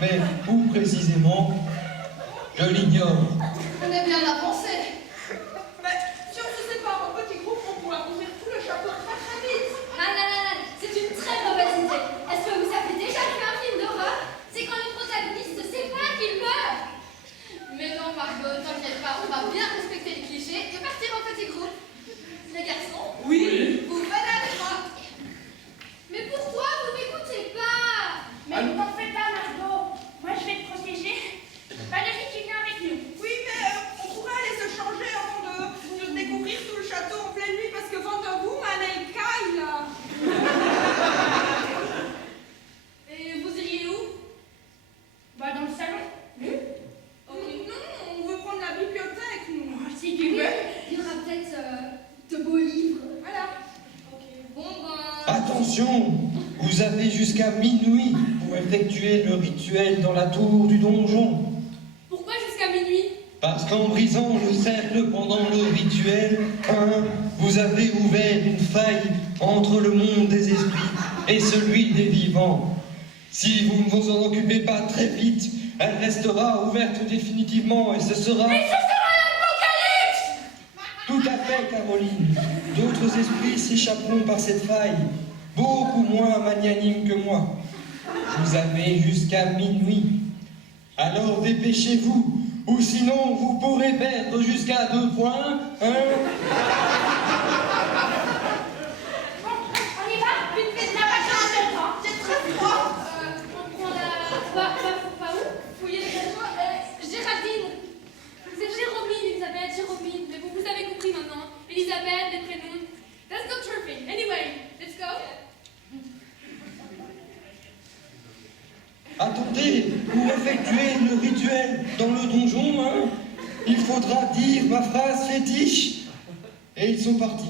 mais où précisément, je l'ignore. On est bien à penser. Mais si on se sépare en petits groupes, on pourra couvrir tout le château très très vite. Non, c'est une très mauvaise idée. Est-ce que vous avez déjà vu un film d'horreur? C'est quand le protagoniste se sépare qu'il meurt. Mais non, Margot, t'inquiète pas, on va bien respecter les clichés et partir en petits groupes. Les garçons, Oui. vous venez avec moi. Mais pourquoi vous m'écoutez pas? Mais ne t'en fais pas, Margot. Moi, je vais te protéger. Valérie, tu viens avec nous. Oui, mais on pourrait aller se changer avant de découvrir tout le château en pleine nuit parce que vent de vous, elle caille là. Et vous iriez où? Va dans le salon. Non, on veut prendre la bibliothèque, nous. Si tu veux. Il y aura peut-être de beaux livres. Voilà. Ok, bon ben... Attention, vous avez jusqu'à minuit pour effectuer le rituel dans la tour du donjon. Pourquoi jusqu'à minuit? Parce qu'en brisant le cercle pendant le rituel, vous avez ouvert une faille entre le monde des esprits et celui des vivants. Si vous ne vous en occupez pas très vite, elle restera ouverte définitivement et ce sera... Mais ce sera l'apocalypse! Tout à fait, Caroline. D'autres esprits s'échapperont par cette faille, beaucoup moins magnanimes que moi. Vous avez jusqu'à minuit. Alors dépêchez-vous, ou sinon vous pourrez perdre jusqu'à 2 points, Bon, on y va? Vite, vite, n'a pas de temps. J'ai très froid. On prend la... Pas où? Fouiller les cachets. Géraldine. C'est Jérôme, Elisabeth, Jérôme. Mais vous avez compris maintenant. Elisabeth, les prénoms. Let's go turfing. Anyway, let's go. Attendez, pour effectuer le rituel dans le donjon, il faudra dire ma phrase fétiche. Et ils sont partis.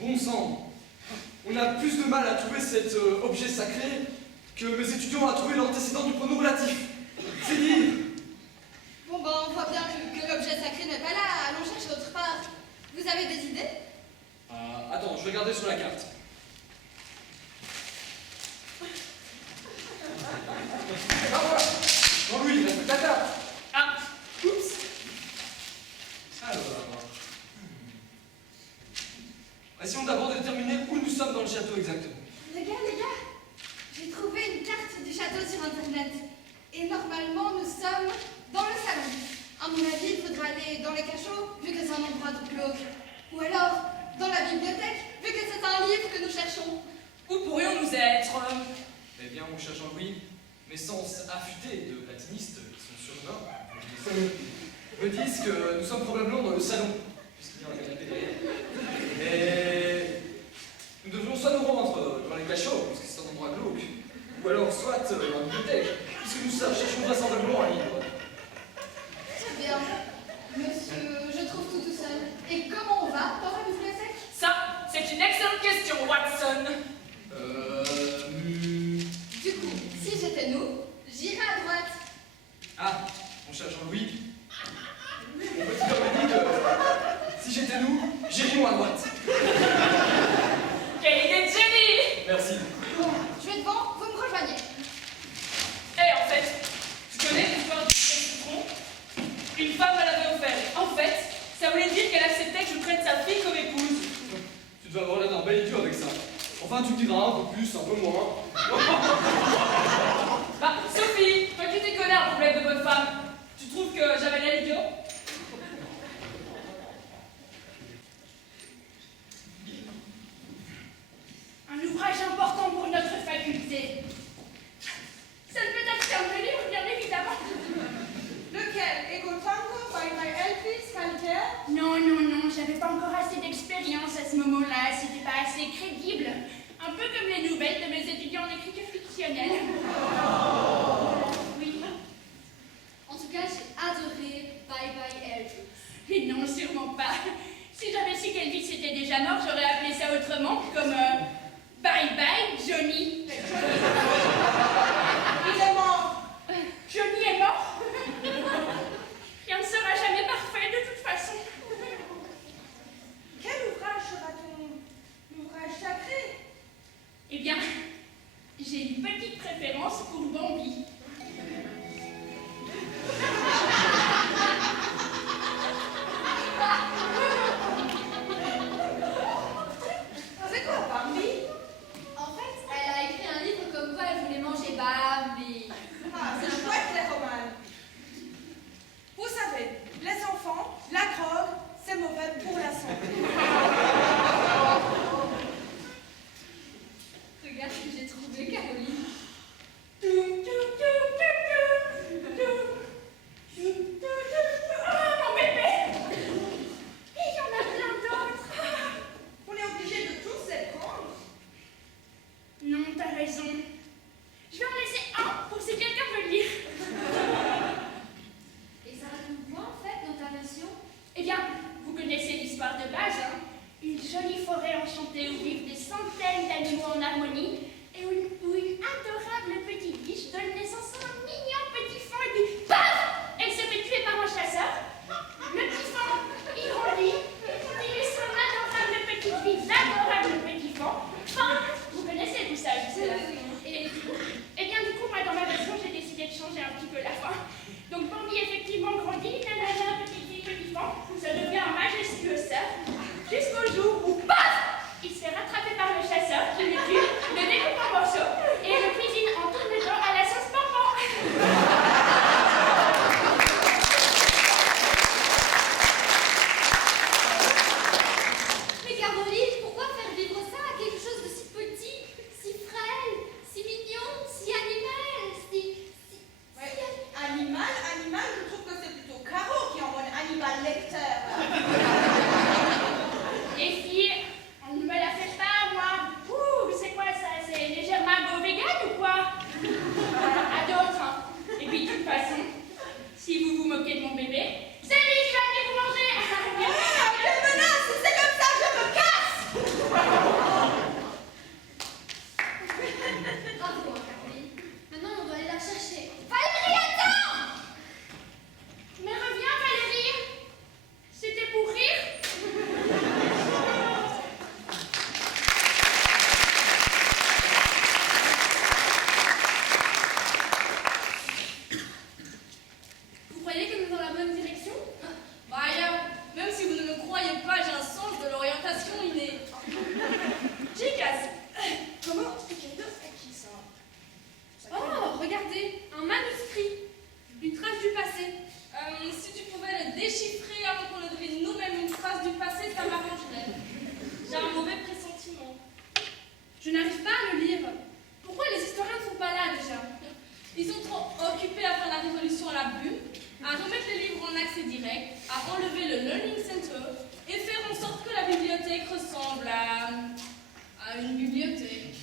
Bon sang, on a plus de mal à trouver cet objet sacré que mes étudiants à trouver l'antécédent du pronom relatif. C'est dire. Bon, ben, on voit bien que l'objet sacré n'est pas là. Allons chercher autre part. Vous avez des idées? Attends, je vais regarder sur la carte. Ah voilà. Jean-Louis, il reste ta carte. Ah, oups. Alors. Essayons d'abord de déterminer où nous sommes dans le château exactement. Les gars, j'ai trouvé une carte du château sur internet. Et normalement, nous sommes dans le salon. À mon avis, il faudra aller dans les cachots, vu que c'est un endroit de glauque. Ou alors, dans la bibliothèque, vu que c'est un livre que nous cherchons. Où pourrions-nous être? Eh bien, mon cher Jean-Louis, mes sens affûtés de patiniste qui sont surhumains me disent que nous sommes probablement dans le salon, puisqu'il y a un canapé derrière. Et nous devrions soit nous rendre dans les cachots, puisque c'est un endroit glauque, ou alors soit dans la bibliothèque, puisque nous cherchons vraisemblablement un livre. Très bien. Monsieur, je trouve tout seul. Et comment on va dans la bibliothèque? Ça, c'est une excellente question, Watson. Du coup, si j'étais nous, j'irais à droite. Ah, mon cher Jean-Louis, mon petit homme me dit que si j'étais nous, j'irais à droite. Quelle idée de génie! Merci. Bon, je vais devant, vous me rejoignez. Eh, en fait, tu connais l'histoire du citron? Une femme me l'avait offert. En fait, ça voulait dire qu'elle acceptait que je prenne sa fille comme épouse. Tu dois avoir l'air d'un bel idiot avec ça. Enfin, tu me diras un peu plus, un peu moins. Bah, Sophie, toi qui t'y connais un problème de bonne femme, tu trouves que j'avais l'air idiot? Un ouvrage important pour notre faculté. Ça ne peut être qu'un vrai livre, bien évidemment. Lequel? Ego Tango by my Elvis Calcaire? Non, j'avais pas encore assez d'expérience à ce moment-là, c'était pas assez crédible. Un peu comme les nouvelles de mes étudiants en écriture fictionnelle. Oui. En tout cas, j'ai adoré Bye Bye Elvis. Mais non, sûrement pas. Si j'avais su qu'Elvis était déjà mort, j'aurais appelé ça autrement, comme Bye Bye Johnny. Il est mort. Johnny est mort. Rien ne sera jamais parfait de toute façon. Quel ouvrage sera-t-on? L'ouvrage sacré? Eh bien, j'ai une petite préférence pour Bambi. C'est quoi, Bambi? En fait, elle a écrit un livre comme quoi elle jolie forêt enchantée où vivent des centaines d'animaux en harmonie et où une adorable petite biche donne naissance à un mignon petit fan et puis paf, elle se fait tuer par un chasseur. Le petit fan, il grandit, il continue son adorable petite vie, l'adorable petit fan. Enfin, vous connaissez tout ça, je sais. Et bien du coup, moi dans ma version, j'ai décidé de changer un petit peu la fin. Donc Bambi effectivement grandit, nanana, petite fille, petit fan, ça devient un majestueux cerf, jusqu'au jour où paf, il se fait rattraper par le chasseur qui le tue, le découpe en morceaux et le cuisine en tourne-dedans à la sauce pampan. Mais Caroline, pourquoi faire vivre ça à quelque chose de si petit, si frêle, si mignon, si animal, Ouais. Animal, je trouve que c'est plutôt Caro qui est en mode animal lecteur. Les filles, on ne me la fait pas, moi. Ouh, c'est quoi ça? C'est légèrement vegan ou quoi? À d'autres, hein. Et puis, de toute façon, si vous vous moquez de mon bébé, c'est lui qui va venir vous manger. Quelle menace! C'est comme ça, je me casse! Bravo, Caroline. Maintenant, on doit aller la chercher. Valérie, attends! Mais reviens, Valérie. C'était pour rire? Vous croyez que nous sommes dans la bonne direction? Maya, même si vous ne me croyez pas, j'ai un sens de l'orientation inné. Chicas, comment expliquer à qui ça? Oh, regardez, un manuscrit. Une trace du passé. Si tu pouvais le déchiffrer avant qu'on ne devine nous-mêmes une trace du passé, ça m'arrangerait. J'ai un mauvais pressentiment. Je n'arrive pas à le lire. Pourquoi les historiens ne sont pas là déjà? Ils sont trop occupés à faire la révolution à la bulle, à remettre les livres en accès direct, à enlever le Learning Center et faire en sorte que la bibliothèque ressemble à une bibliothèque.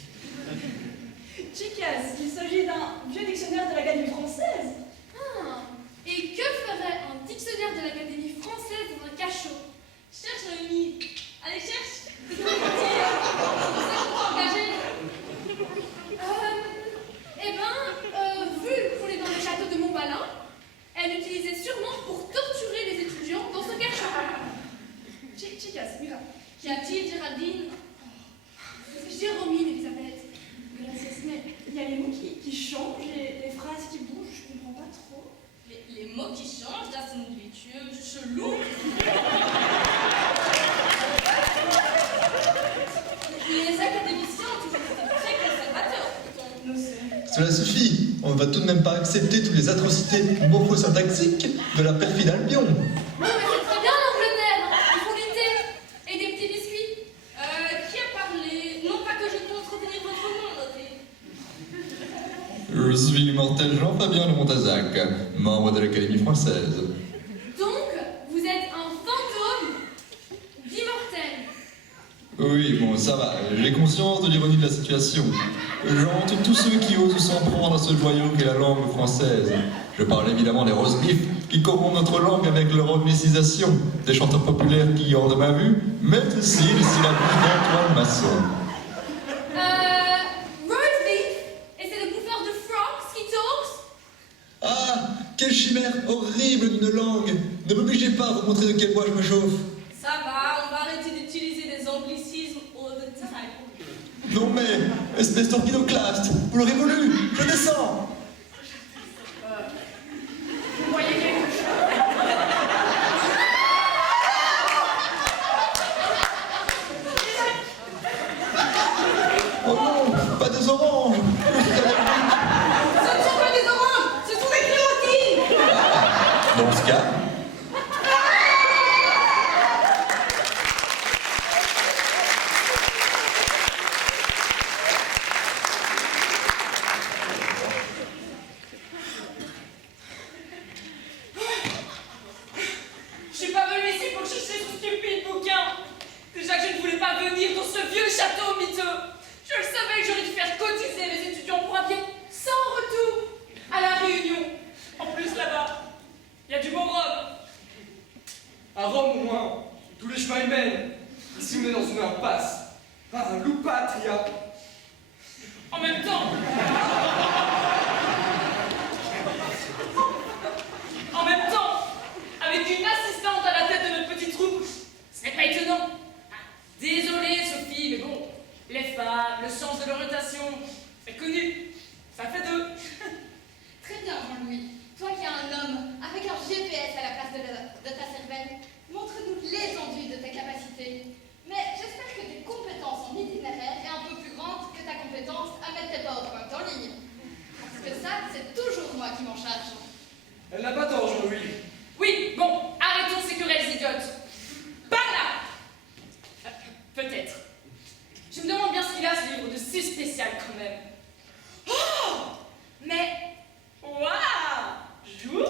Chicas, il s'agit d'un vieux dictionnaire de l'Académie française. Ah, et que ferait un dictionnaire de l'Académie française dans un cachot? Cherche, Noémie. Allez, cherche. C'est ça qu'on peut engager. Vu qu'on est dans le château de Montbalin, elle l'utilisait sûrement pour torturer les étudiants dans ce cachot. Chicas, mira. Qu'y a-t-il, Géraldine? C'est Jérôme, Elisabeth. Gracias, mais il y a les mots qui changent et les phrases qui bougent, je comprends pas trop. Les mots qui changent, là, c'est une viture chelou. Les académiciens ont toujours été très conservateurs, pourtant. Nous c'est. Cela suffit, on ne va tout de même pas accepter toutes les atrocités morphosyntaxiques de la perfide Albion. Non, mais c'est très bien l'Angleterre. Il faut lutter. Et des petits biscuits. Qui a parlé? Non pas que je compte retenir votre nom, notez. Je suis l'immortel Jean-Fabien de Montazac, membre de l'Académie française. Donc, vous êtes un fantôme d'immortel. Oui, bon, ça va, j'ai conscience de l'ironie de la situation. J'hante tous ceux qui osent s'en prendre à ce joyau qu'est la langue française. Je parle évidemment des rosebifs qui corrompent notre langue avec leur anglicisation, des chanteurs populaires qui, hors de ma vue, mettent aussi les syllabes d'Antoine Masson. Roast beef. Et c'est le bouffeur de frogs qui talks. Ah, quelle chimère horrible d'une langue! Ne m'obligez pas à vous montrer de quel bois je me chauffe. Ça va, on va arrêter d'utiliser des anglicismes all the time. Non mais, espèce torpidoclaste, vous l'aurez voulu, je descends! Vous voyez quelque chose? Oh non, pas des oranges! Ce ne sont pas des oranges, ce sont des clémentines. Dans ce cas, Je suis pas venue ici pour chercher ce stupide bouquin. Déjà que je ne voulais pas venir dans ce vieux château miteux. Je le savais que j'aurais dû faire cotiser mes étudiants pour un bien sans retour à la Réunion. En plus, là-bas, il y a du bon rhum. À Rome, au moins, tous les chemins y mènent. Ici, on est dans une impasse. Pas un loup patria. En même temps, avec une assistante à la tête de notre petite troupe, ce n'est pas étonnant. Désolée, Sophie, mais bon, les femmes, le sens de l'orientation, c'est connu. Ça fait deux. Très bien, Jean-Louis. Toi qui es un homme, avec un GPS à la place de ta cervelle, montre-nous l'étendue de tes capacités. Mais j'espère que tes compétences en itinéraire est un peu plus grande que ta compétence à mettre tes PowerPoint en ligne. Parce que ça, c'est toujours moi qui m'en charge. Elle n'a pas tort, Jean-Louis. Oui, bon, arrêtons ces querelles idiotes. Par là. Peut-être. Je me demande bien ce qu'il a, ce livre de si spécial quand même. Oh! Mais, waouh! Jour?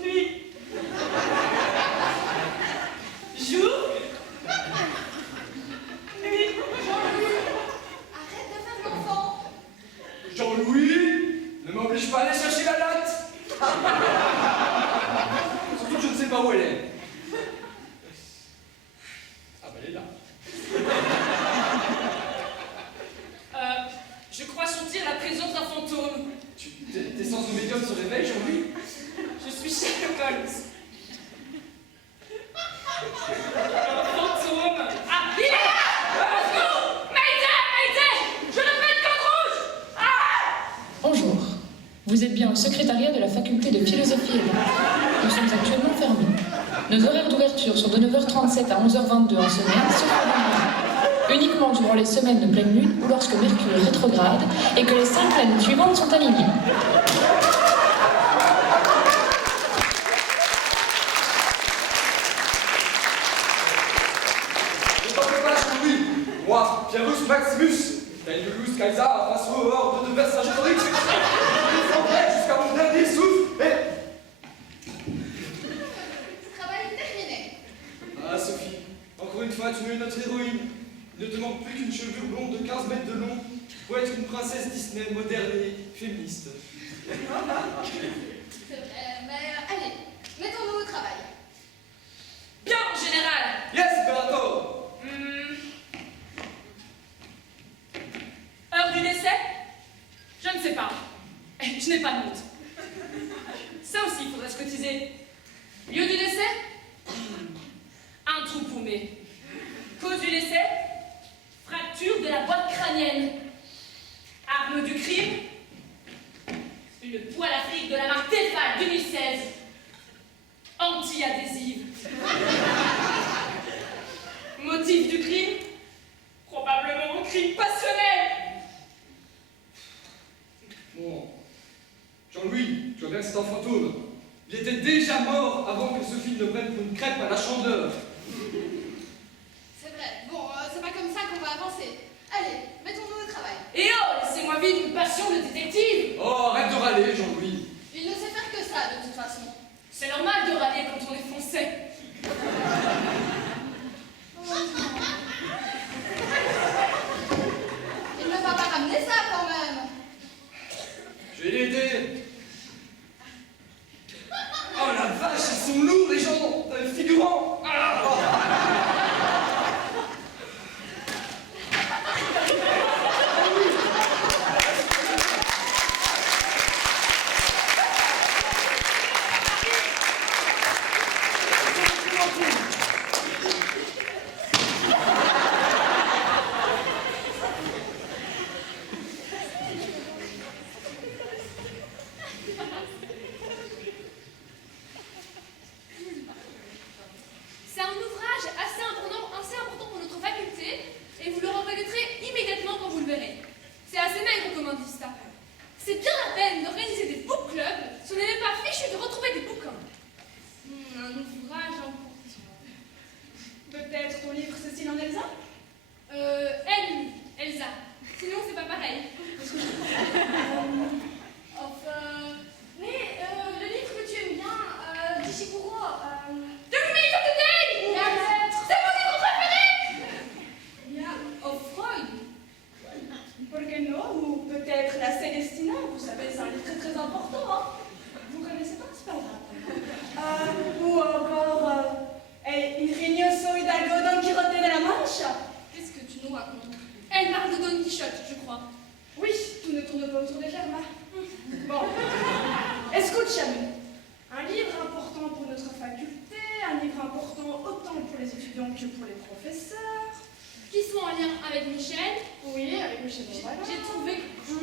Nuit? Jour? Nuit? Arrête de faire l'enfant. Jean-Louis, ne m'oblige pas à aller chercher la latte. Surtout que je ne sais pas où elle est. Ah bah elle est là. Je crois sentir la présence d'un fantôme. Tes sens de médium se réveillent, Jean-Louis? Je suis Sherlock Holmes. Un fantôme. Ah, il est là! Au secours! Mayday! Je ne pète qu'en rouge! Ah! Bonjour, vous êtes bien au secrétariat de la faculté de philosophie et lettres. Nous sommes actuellement fermés. Nos horaires d'ouverture sont de 9h37 à 11h22 en semaine, sauf le vendredi. Uniquement durant les semaines de pleine lune ou lorsque Mercure est rétrograde et que les 5 planètes suivantes sont alignées. Ne t'en fais pas, Jean-Louis. Moi, Pierus Maximus, Danielus Caesar, face au horde de Vercingétorix, je défendrai jusqu'à mon dernier souffle et... Travail terminé. Ah, Sophie, encore une fois, tu es notre héroïne. Il ne te manque plus qu'une chevelure blonde de 15 mètres de long pour être une princesse Disney moderne et féministe. C'est vrai, mais allez, mettons-nous au travail. Bien, général! Yes, Imperator! Heure du décès? Je ne sais pas. Je n'ai pas de montre. Ça aussi, il faudrait se cotiser. Lieu du décès? Un trou paumé. Cause du décès? Fracture de la boîte crânienne. Arme du crime? Une poêle à fric de la marque Tefal 2016. Anti-adhésive. Motif du crime? Probablement un crime passionnel. Bon. Jean-Louis, tu vois bien que c'est un fantôme. Il était déjà mort avant que Sophie ne prenne pour une crêpe à la chandeleur. C'est vrai, bon, c'est pas comme ça qu'on va avancer. Allez, mettons-nous au travail. Et oh, laissez-moi vivre une passion de détective. Oh, arrête de râler, Jean-Louis. Il ne sait faire que ça, de toute façon. C'est normal de râler quand on est français. Il ne va pas ramener ça, quand même. Je vais l'aider. Oh la vache, ils sont lourds, les gens, figurants. C'est un ouvrage assez important pour notre faculté, et vous le reconnaîtrez immédiatement quand vous le verrez. C'est assez maigre comme indice, ça. C'est bien la peine d'organiser des book clubs si on n'est même pas fichu de retrouver des bouquins. Un ouvrage important. Peut-être ton livre Cécile en Elsa? Elsa. Sinon, c'est pas pareil. Enfin... Mais le livre que tu aimes bien, d'Ishiguro... The Remains of the Day! C'est mon livre préféré! Freud. Pourquoi non? Ou peut-être la Célestina? Vous savez, c'est un livre très très important, hein? Vous connaissez pas, c'est pas grave. Ou encore Irina étudiants que pour les professeurs. Qui sont en lien avec Michel. Oui, avec Michel Montballin. J'ai trouvé que...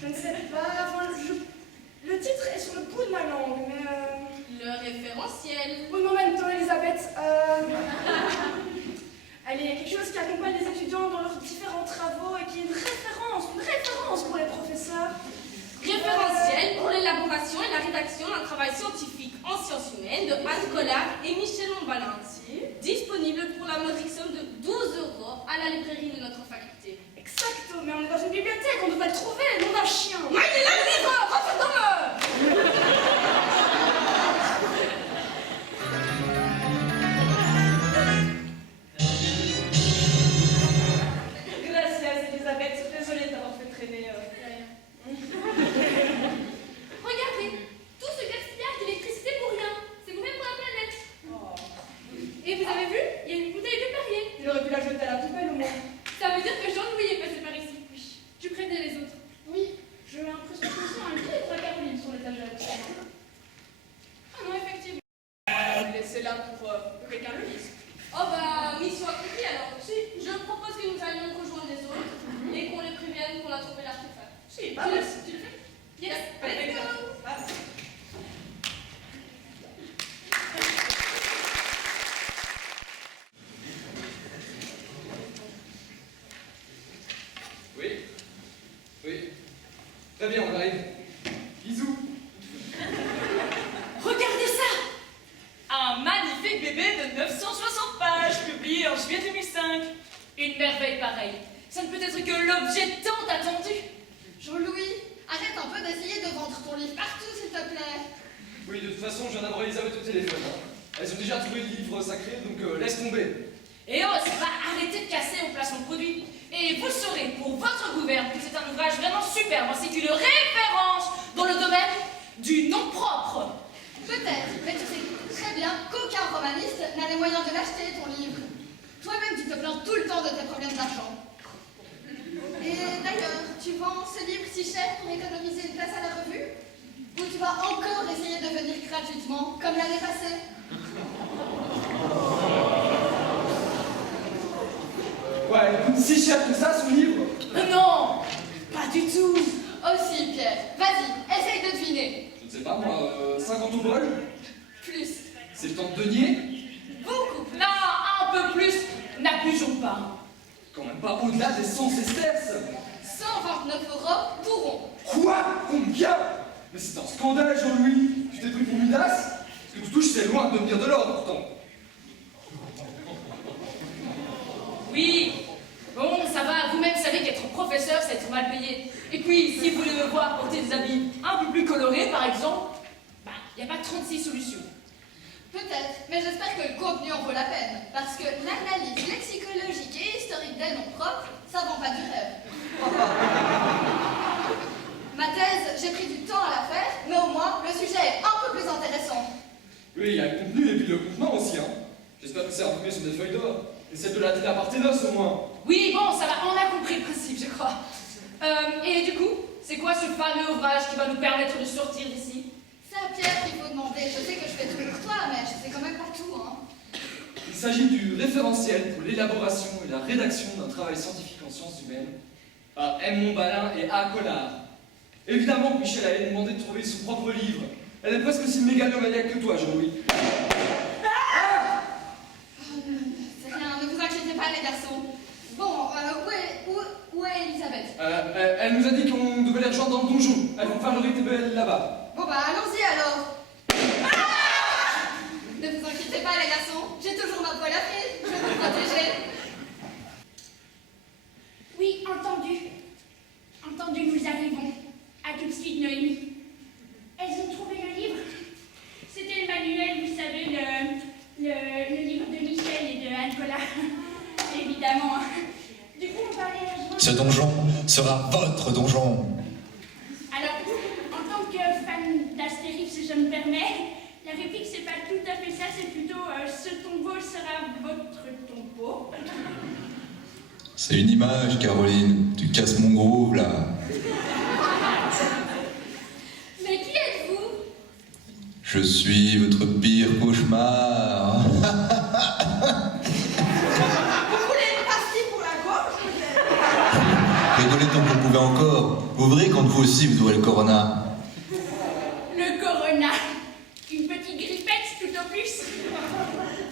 Je ne sais pas, enfin, le titre est sur le bout de ma langue, mais... Le référentiel. Oui, mais en même temps, Elisabeth, elle est quelque chose qui accompagne les étudiants dans leurs différents travaux et qui est une référence pour les professeurs. Référentiel pour l'élaboration et la rédaction d'un travail scientifique en sciences humaines de Anne Collard et Michel Montballin. Disponible pour la modique somme de 12 € à la librairie de notre faculté. Exacto, mais on est dans une bibliothèque, on devrait le trouver, le nom d'un chien. Mais il est là le livre, refais-le. Gracias, Elisabeth. Désolée de t'avoir fait traîner. Regardez, tout ce gaspillage d'électricité pour rien. C'est mauvais pour la planète. Oh. Et vous avez vu, il y a une bouteille de Perrier. Il aurait pu la jeter à la poubelle au moins. Ça veut dire que Jean-Louis est passé par ici. Oui. Tu prévenais les autres. Oui, j'ai l'impression que c'est un livre à Caroline sur l'étagère. Ah non, effectivement. Laissez-la pour que quelqu'un le lise. Oh bah, mission accomplie alors. Si, je propose que nous allions rejoindre les autres et qu'on les prévienne qu'on a trouvé l'artefact. Si, Tu le fais? Yes, let's go. Oui. Oui. Très bien, on arrive. Bisous. Regardez ça! Un magnifique bébé de 960 pages, publié en juillet 2005. Une merveille pareille. Ça ne peut être que l'objet tant attendu. Jean-Louis, arrête un peu d'essayer de vendre ton livre partout, s'il te plaît. Oui, de toute façon, je viens d'avoir Elisabeth au téléphone. Hein. Elles ont déjà trouvé le livre sacré, donc laisse tomber. Et oh, ça va arrêter de casser au placement de produit. Et vous saurez pour votre gouverne que c'est un ouvrage vraiment superbe, ainsi qu'une référence dans le domaine du nom propre. Peut-être, mais tu sais très bien qu'aucun romaniste n'a les moyens de l'acheter, ton livre. Toi-même, tu te plains tout le temps de tes problèmes d'argent. Et d'ailleurs, tu vends ce livre si cher pour économiser une place à la revue? Ou tu vas encore essayer de venir gratuitement, comme l'année passée? Ouais, il coûte si cher que ça, son livre. Non, pas du tout. Aussi, Pierre. Vas-y, essaye de deviner. Je ne sais pas, moi, 50 au bol. Plus. C'est le temps de denier. Beaucoup plus. Non, un peu plus. N'abusons pas. Quand même pas au-delà des 100 sesterces. 129 € pour rond. Quoi? Combien? Mais c'est un scandale, Jean-Louis. Tu t'es pris pour Midas? Ce que tu touches, c'est loin de devenir de l'or, pourtant. Oui. Bon, ça va. Vous-même savez qu'être professeur, c'est être mal payé. Et puis, si vous voulez me voir porter des habits un peu plus colorés, par exemple, bah, il n'y a pas 36 solutions. Peut-être, mais j'espère que le contenu en vaut la peine. Parce que l'analyse lexicologique et historique des noms propres, ça vend pas du rêve. Ma thèse, j'ai pris du temps à la faire, mais au moins, le sujet est un peu plus intéressant. Oui, il y a le contenu et puis le contenant aussi, hein. J'espère que c'est imprimé sur des feuilles d'or. Et celle de la Parthenos, au moins. Oui, bon, ça va, on a compris le principe, je crois. Et du coup, c'est quoi ce fameux ouvrage qui va nous permettre de sortir d'ici? C'est à Pierre qu'il faut demander. Je sais que je fais tout pour toi, mais je sais quand même pas tout, hein. Il s'agit du référentiel pour l'élaboration et la rédaction d'un travail scientifique en sciences humaines par M. Montballin et A. Collard. Évidemment que Michel allait demander de trouver son propre livre. Elle est presque aussi mégalomaniaque que toi, Jean-Louis. C'est rien, ne vous inquiétez pas, les garçons. Bon, où est Elisabeth? Elle nous a dit qu'on devait les rejoindre dans le donjon. Elles vont faire le rituel là-bas. Bon bah, allons-y alors. Ne vous inquiétez pas, les garçons. J'ai toujours ma poêle à frire. Je vais vous protéger. Oui, entendu. Entendu, nous arrivons. À tout de suite, Noémie. Elles ont trouvé le livre. C'était le manuel, vous savez, le livre de Michel et de Anne Collard. Évidemment. Du coup, on parlait à Ce donjon sera votre donjon. Alors, en tant que fan d'Astérix, si je me permets, la réplique, c'est pas tout à fait ça, c'est plutôt ce tombeau sera votre tombeau. C'est une image, Caroline. Tu casses mon groove, là. Mais qui êtes-vous? Je suis votre pire cauchemar. Vous voulez une pastille pour la gorge, peut-être? Rigolez tant que vous pouvez encore. Vous verrez quand vous aussi vous aurez le corona. Le corona. Une petite grippette tout au plus.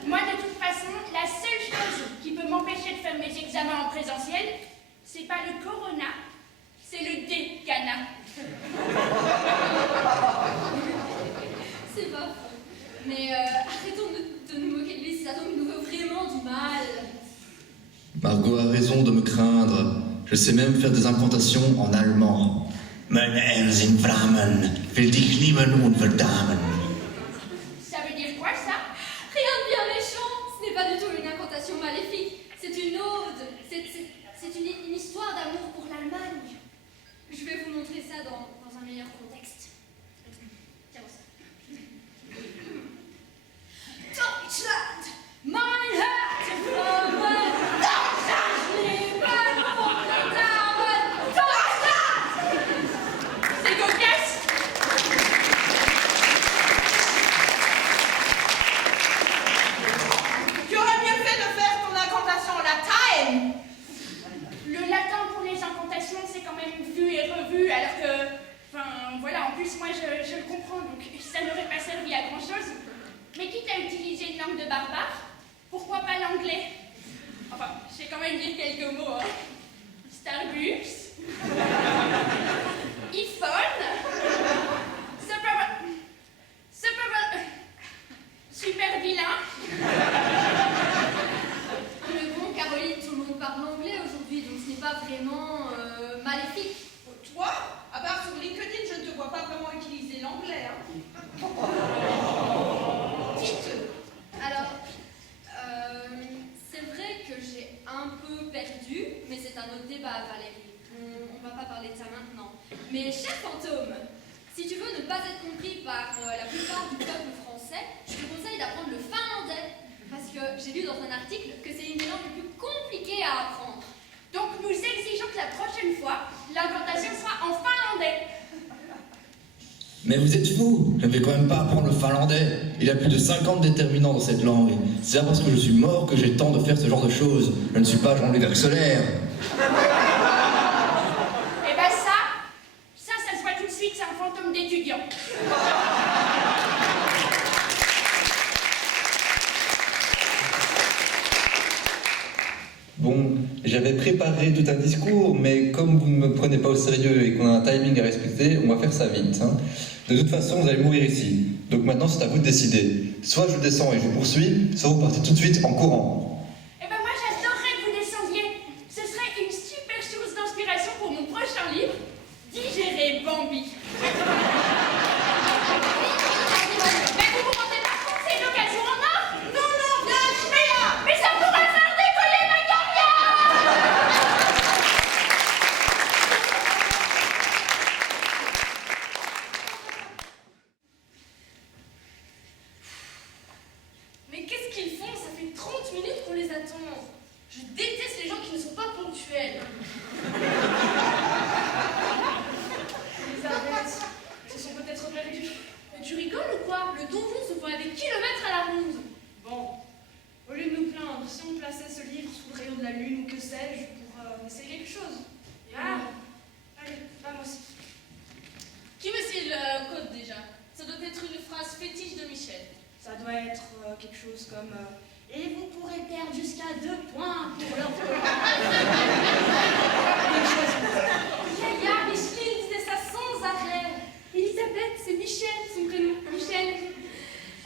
Moi, de toute façon, la seule chose qui peut m'empêcher de faire mes examens en présentiel, c'est pas le corona, c'est le décana. C'est pas faux. Mais arrêtons de nous moquer de lui, si ça tombe, il nous veut vraiment du mal. Margot a raison de me craindre. Je sais même faire des incantations en allemand. Meine Herren sind Flammen, will dich lieben und verdammen. Ça veut dire quoi, ça? Rien de bien méchant, ce n'est pas du tout une incantation maléfique, c'est une ode, c'est une histoire d'amour pour l'Allemagne. Je vais vous montrer ça dans un meilleur contexte. Tiens, ça. Deutschland, mein Herz Flammen, Deutschland, Leben und Verdammen, Deutschland! C'est cocasse! Tu aurais mieux fait de faire ton incantation en latin. Le latin pour les incantations, c'est quand même vu et revu, alors que... Enfin, voilà, en plus, moi, je le comprends, donc ça n'aurait pas servi à grand-chose. Mais quitte à utiliser une langue de barbare, pourquoi pas l'anglais? Enfin, je vais quand même dire quelques mots, hein. Starbus, iPhone, super vilain. Mais bon, Caroline, tout le monde parle anglais aujourd'hui, donc ce n'est pas vraiment maléfique. Toi, à part sur LinkedIn, je ne te vois pas vraiment utiliser l'anglais. Hein. Vite. Alors, c'est vrai que j'ai un peu perdu, mais c'est un autre débat, Valérie. On va pas parler de ça maintenant. Mais cher fantôme, si tu veux ne pas être compris par la plupart du peuple français, je te conseille d'apprendre le finlandais. Parce que j'ai lu dans un article que c'est une des langues les plus compliquées à apprendre. Donc nous exigeons que la prochaine fois, l'incantation soit en finlandais. Mais vous êtes fous! Je ne vais quand même pas apprendre le finlandais. Il y a plus de 50 déterminants dans cette langue. C'est pas parce que je suis mort que j'ai le temps de faire ce genre de choses. Je ne suis pas Jean-Louis Verxelaire. Et ben ça se voit tout de suite, c'est un fantôme d'étudiant. Bon, j'avais préparé tout un discours, mais comme vous ne me prenez pas au sérieux et qu'on a un timing à respecter, on va faire ça vite. Hein. De toute façon, vous allez mourir ici. Donc maintenant, c'est à vous de décider. Soit je descends et je vous poursuis, soit vous partez tout de suite en courant. Et ben moi j'adorerais que vous descendiez. Ce serait une super source d'inspiration pour mon prochain livre, Digérer Bambi. Mais vous vous rendez pas compte, c'est une occasion en or? Non, viens, je vais là. Mais ça pourrait faire décoller ma carrière! Mais qu'est-ce qu'ils font? Ça fait 30 minutes qu'on les attend. Je déteste les gens qui ne sont pas ponctuels. Elisabeth, ils se sont peut-être perdus. Mais tu rigoles ou quoi? Le donjon se voit à des kilomètres à la ronde. Bon, au lieu de nous plaindre, si on plaçait ce livre sous le rayon de la lune ou que sais-je, pour essayer quelque chose. Allez, vamos. Qui me signe le code déjà? Ça doit être une phrase fétiche de Michel. Ça doit être quelque chose comme et vous pourrez perdre jusqu'à 2 points pour l'orthographe. Yaya, Micheline disait ça sans arrêt. Elisabeth, c'est Michel, son prénom. Michel.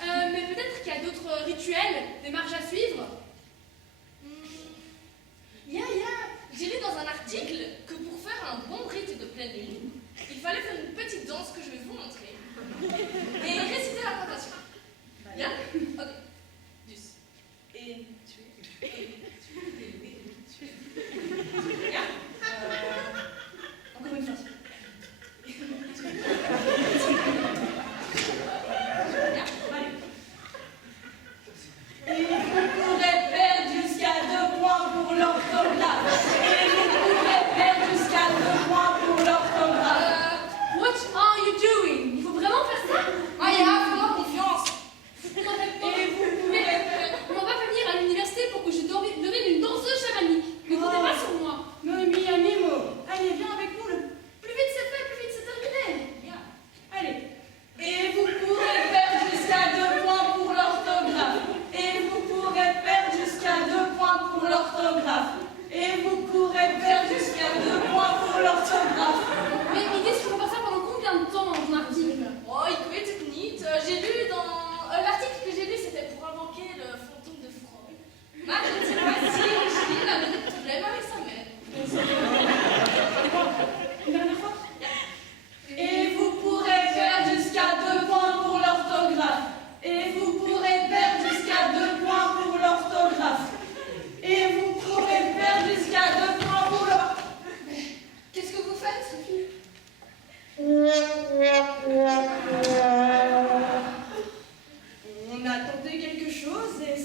Mais peut-être qu'il y a d'autres rituels, des marches à suivre. Yaya, j'ai lu dans un article que pour faire un bon rite de pleine lune, il fallait faire une petite danse que je vais vous montrer. Et réciter l'incantation. Bien? Ok. Dus. Et tu. Bien.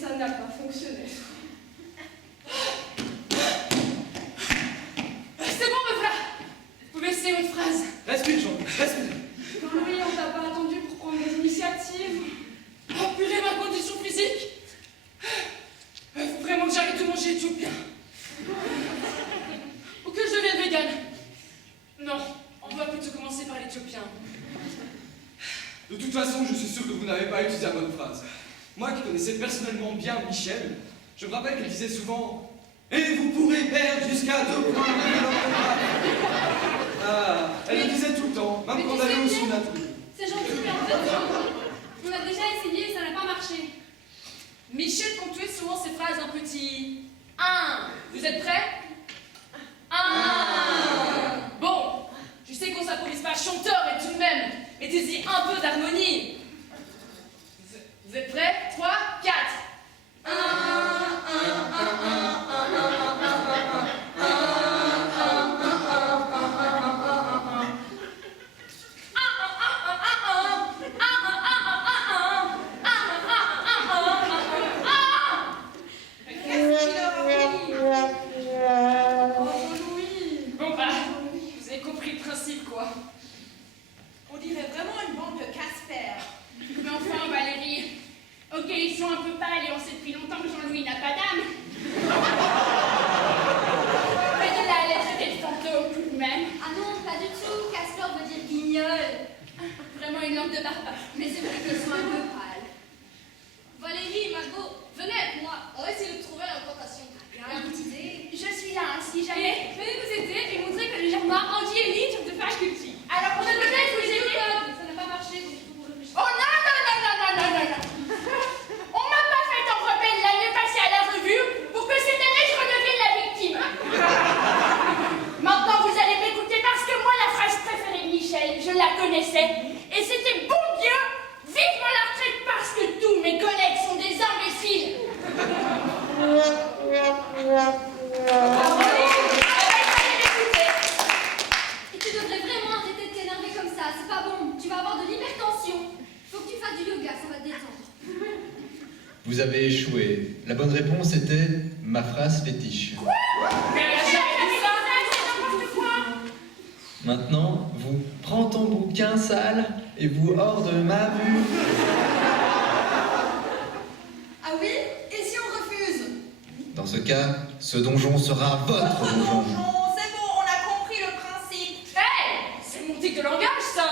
ça n'a pas fonctionné. C'est bon, me voilà. Vous pouvez essayer votre phrase. Respire, Jean, respire. Oui, on t'a pas attendu pour prendre des initiatives. Oh purée, ma condition physique. Faut vraiment que j'arrête de manger éthiopien. Ou que je devienne végane. Non, on va plutôt commencer par l'éthiopien. De toute façon, je suis sûr que vous n'avez pas utilisé la bonne phrase. Moi qui connaissais personnellement bien Michel, je me rappelle qu'elle disait souvent « Et vous pourrez perdre jusqu'à 2 points de votre combat. » Ah, elle le disait tout le temps, même quand on allait au sauna. C'est gentil, mais en fait, on a déjà essayé et ça n'a pas marché. Michel ponctuait souvent ses phrases un petit 1. Vous êtes prêts 1. Bon, je sais qu'on s'improvise pas chanteur, mais tout de même, mettez-y un peu d'harmonie. Vous êtes prêts 3, 4. 1, 1, 1, 1, 1, 1, 1, 1, 1, 1. Bon bah, vous avez compris le principe quoi. On dirait vraiment une bande de Casper. Mais enfin, Valérie, ok, ils sont un peu pâles et on sait depuis longtemps que Jean-Louis n'a pas d'âme. Mais de là à les traiter de fantômes tout de même. Ah non, pas du tout. Casper veut dire guignol. Vraiment une langue de barbare. Mais c'est vrai qu'ils sont un peu pâles. Valérie, Margot, venez avec moi. On va essayer de trouver l'incantation. Une petite idée. Je suis là, hein, si jamais. Venez nous aider et montrer que les Germains, Andy et Lynch de faculty. Alors, on a peut-être vous aider. Ça n'a pas marché, donc il faut vous réfléchir. Oh non, non, non, non, non, non, non, non. On m'a pas fait en rebelle l'année passée à la revue pour que cette année je redevienne la victime. Maintenant, vous allez m'écouter parce que moi, la phrase préférée de Michel, je la connaissais. Et c'était bon Dieu, vivement la retraite parce que tous mes collègues sont des imbéciles. Et tu devrais vraiment arrêter de t'énerver comme ça. C'est pas bon. Tu vas avoir de l'hypertension. Faut que tu fasses du yoga, ça va te détendre. Vous avez échoué. La bonne réponse était ma phrase fétiche. Maintenant, vous prends ton bouquin sale et vous hors de ma vue. Ah oui? Et si on refuse? Dans ce cas, ce donjon sera votre Votre donjon. donjon, c'est bon, on a compris le principe. Hey, c'est mon tic de langage ça.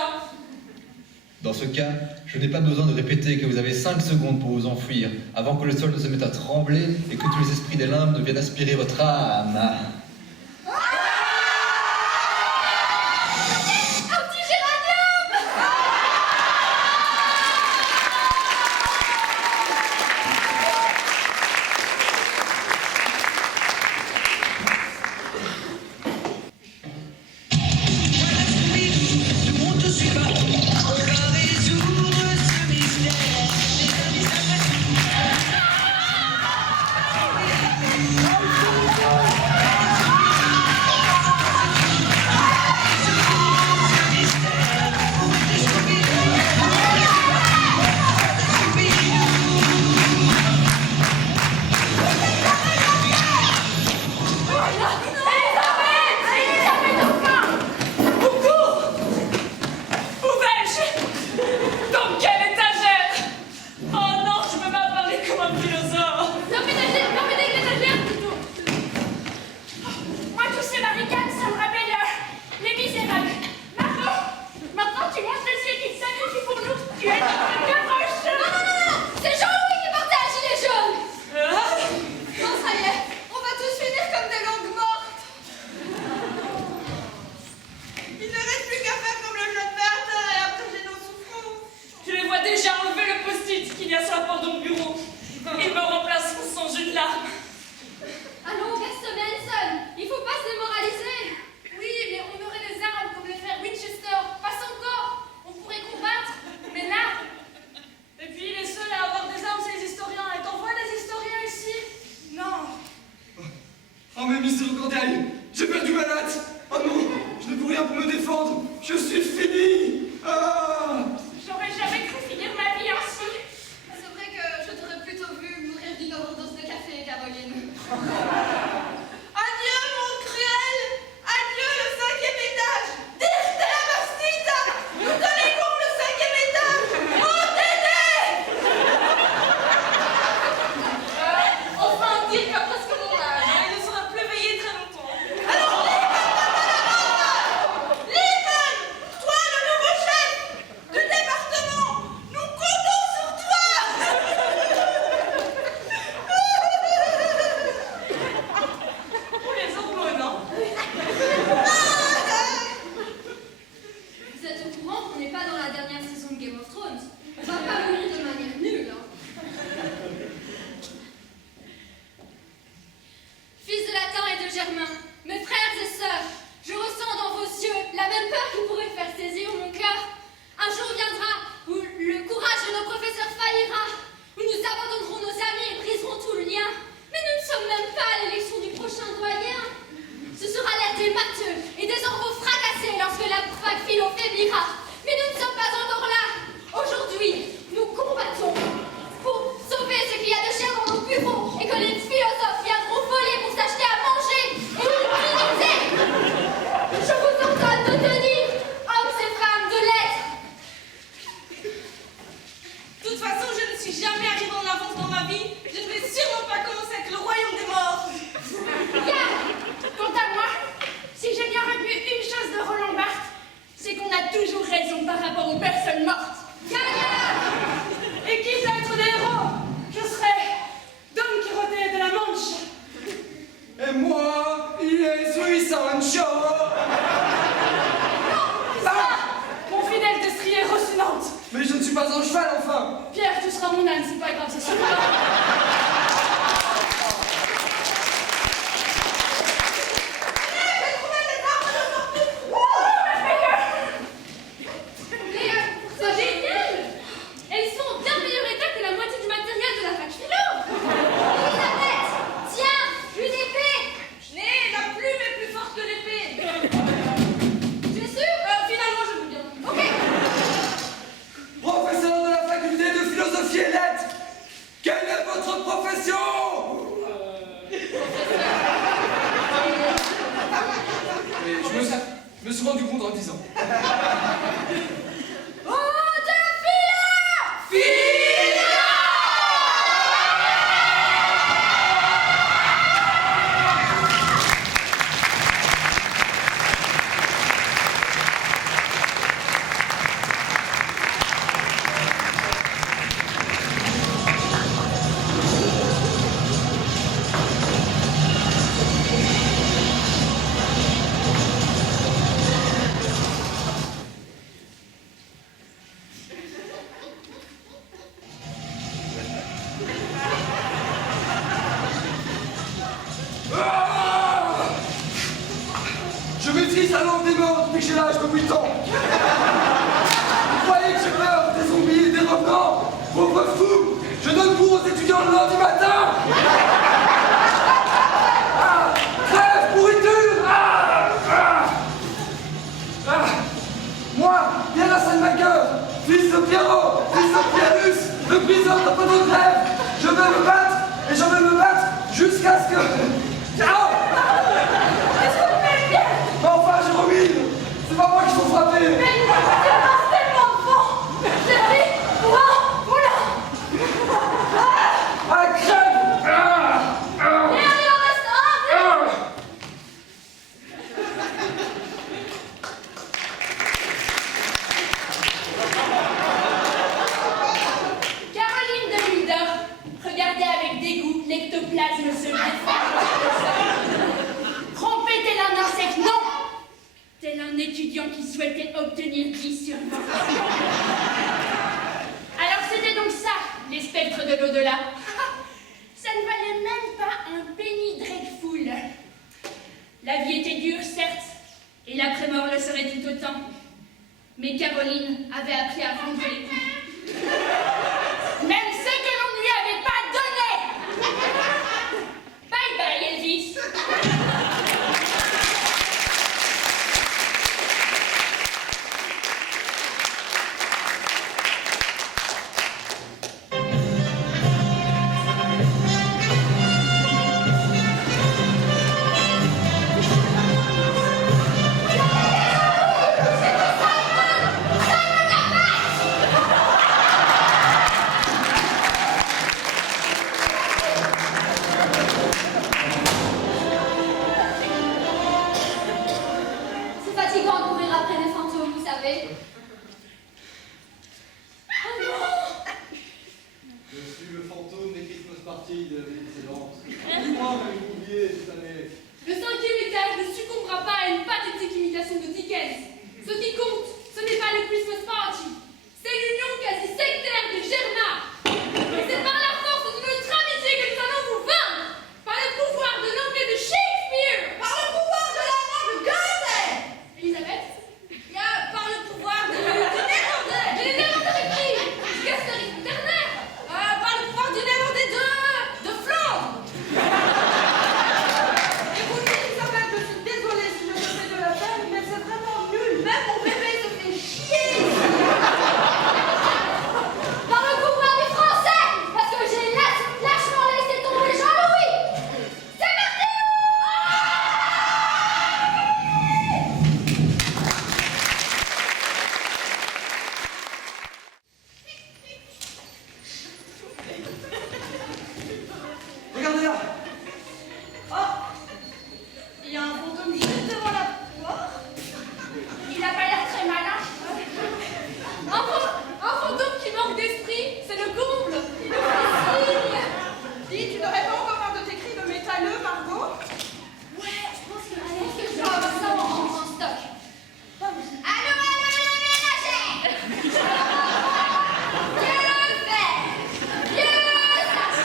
Dans ce cas, je n'ai pas besoin de répéter que vous avez 5 secondes pour vous enfuir, avant que le sol ne se mette à trembler et que tous les esprits des limbes ne viennent aspirer votre âme. Thank you. suis jamais arrivée en avance dans ma vie, je ne vais sûrement pas commencer avec le royaume des morts. Quant à moi, si j'ai bien retenu une chose de Roland Barthes, c'est qu'on a toujours raison par rapport aux personnes mortes. Et quitte à être des héros, je serai Don Quirote de la Manche. Et moi, il est Swiss Sancho. Mon fidèle destrier Rocinante. Mais je ne suis pas un cheval, enfin. Pierre, tu seras mon âne, c'est pas grave, c'est sûr. C'est génial! Elles sont en bien meilleur état que la moitié du matériel de la fac philo! Elisabeth! Tiens! Une épée! La plume est plus forte que l'épée. Tu es sûre? Finalement, je veux bien. Ok! Professeur de la faculté de philosophie et lettres, quelle est votre profession? Et je me suis rendu compte en disant. Je maîtrise la langue des morts depuis que j'ai l'âge de 8 ans. Vous croyez que j'ai peur des zombies et des revenants? Pauvre fou, je donne cours aux étudiants le lundi matin. Crève, pourriture. Moi, Pierre Hasselmacher, fils de Pierrot, fils de Pierrus, le briseur de poteau de grève, je vais me battre et je vais me battre jusqu'à ce que... Ciao. Mais enfin, Jérôme, c'est pas moi qui sont frappés. Mais tu passes tellement de vent. J'ai dit, voilà. Crève. Et allez, on reste humble! Caroline de Mulder regardait avec dégoût l'ectoplasme se défendre. Tromper tel un insecte, non! Tel un étudiant qui souhaitait obtenir 10 sur 20. Alors c'était donc ça, les spectres de l'au-delà. Ça ne valait même pas un penny dreadful. La vie était dure, certes, et l'après-mort le serait tout autant. Mais Caroline avait appris à rendre les coups. Même ce que l'on ne lui avait pas donné. Bye bye, Elvis. C'est fatigant de courir après des fantômes, vous savez. Oh non! Je suis le fantôme des Christmas parties de l'année précédente. Moi, m'avez oublié cette année. Le 5e étage ne succombera pas à une pathétique imitation de Dickens. Ce qui compte, ce n'est pas le Christmas party, c'est l'union quasi sectaire des Germains. Et c'est par la force de notre amitié que nous allons vous vaincre, par le pouvoir de l'anglais de Shakespeare, par le pouvoir de l'allemand de Goethe. Elisabeth? Par le pouvoir du néerlandais. Mais les Néerlandais de qui? Gasterie Turner. Par le pouvoir du néerlandais de Flandre. Et vous dites, Elisabeth, je suis désolée si je te fais de la peine, mais c'est vraiment nul Regardez là. Oh, il y a un fantôme juste devant la porte. Il a pas l'air très malin. Un fantôme qui manque d'esprit, c'est le comble. Il nous fait signe. Dis, tu n'aurais pas encore un de tes cris de métalleux, Margot? Ouais, je pense que je vais avoir ça en stock. Allô, ménagère! Dieu le fait! Dieu sache!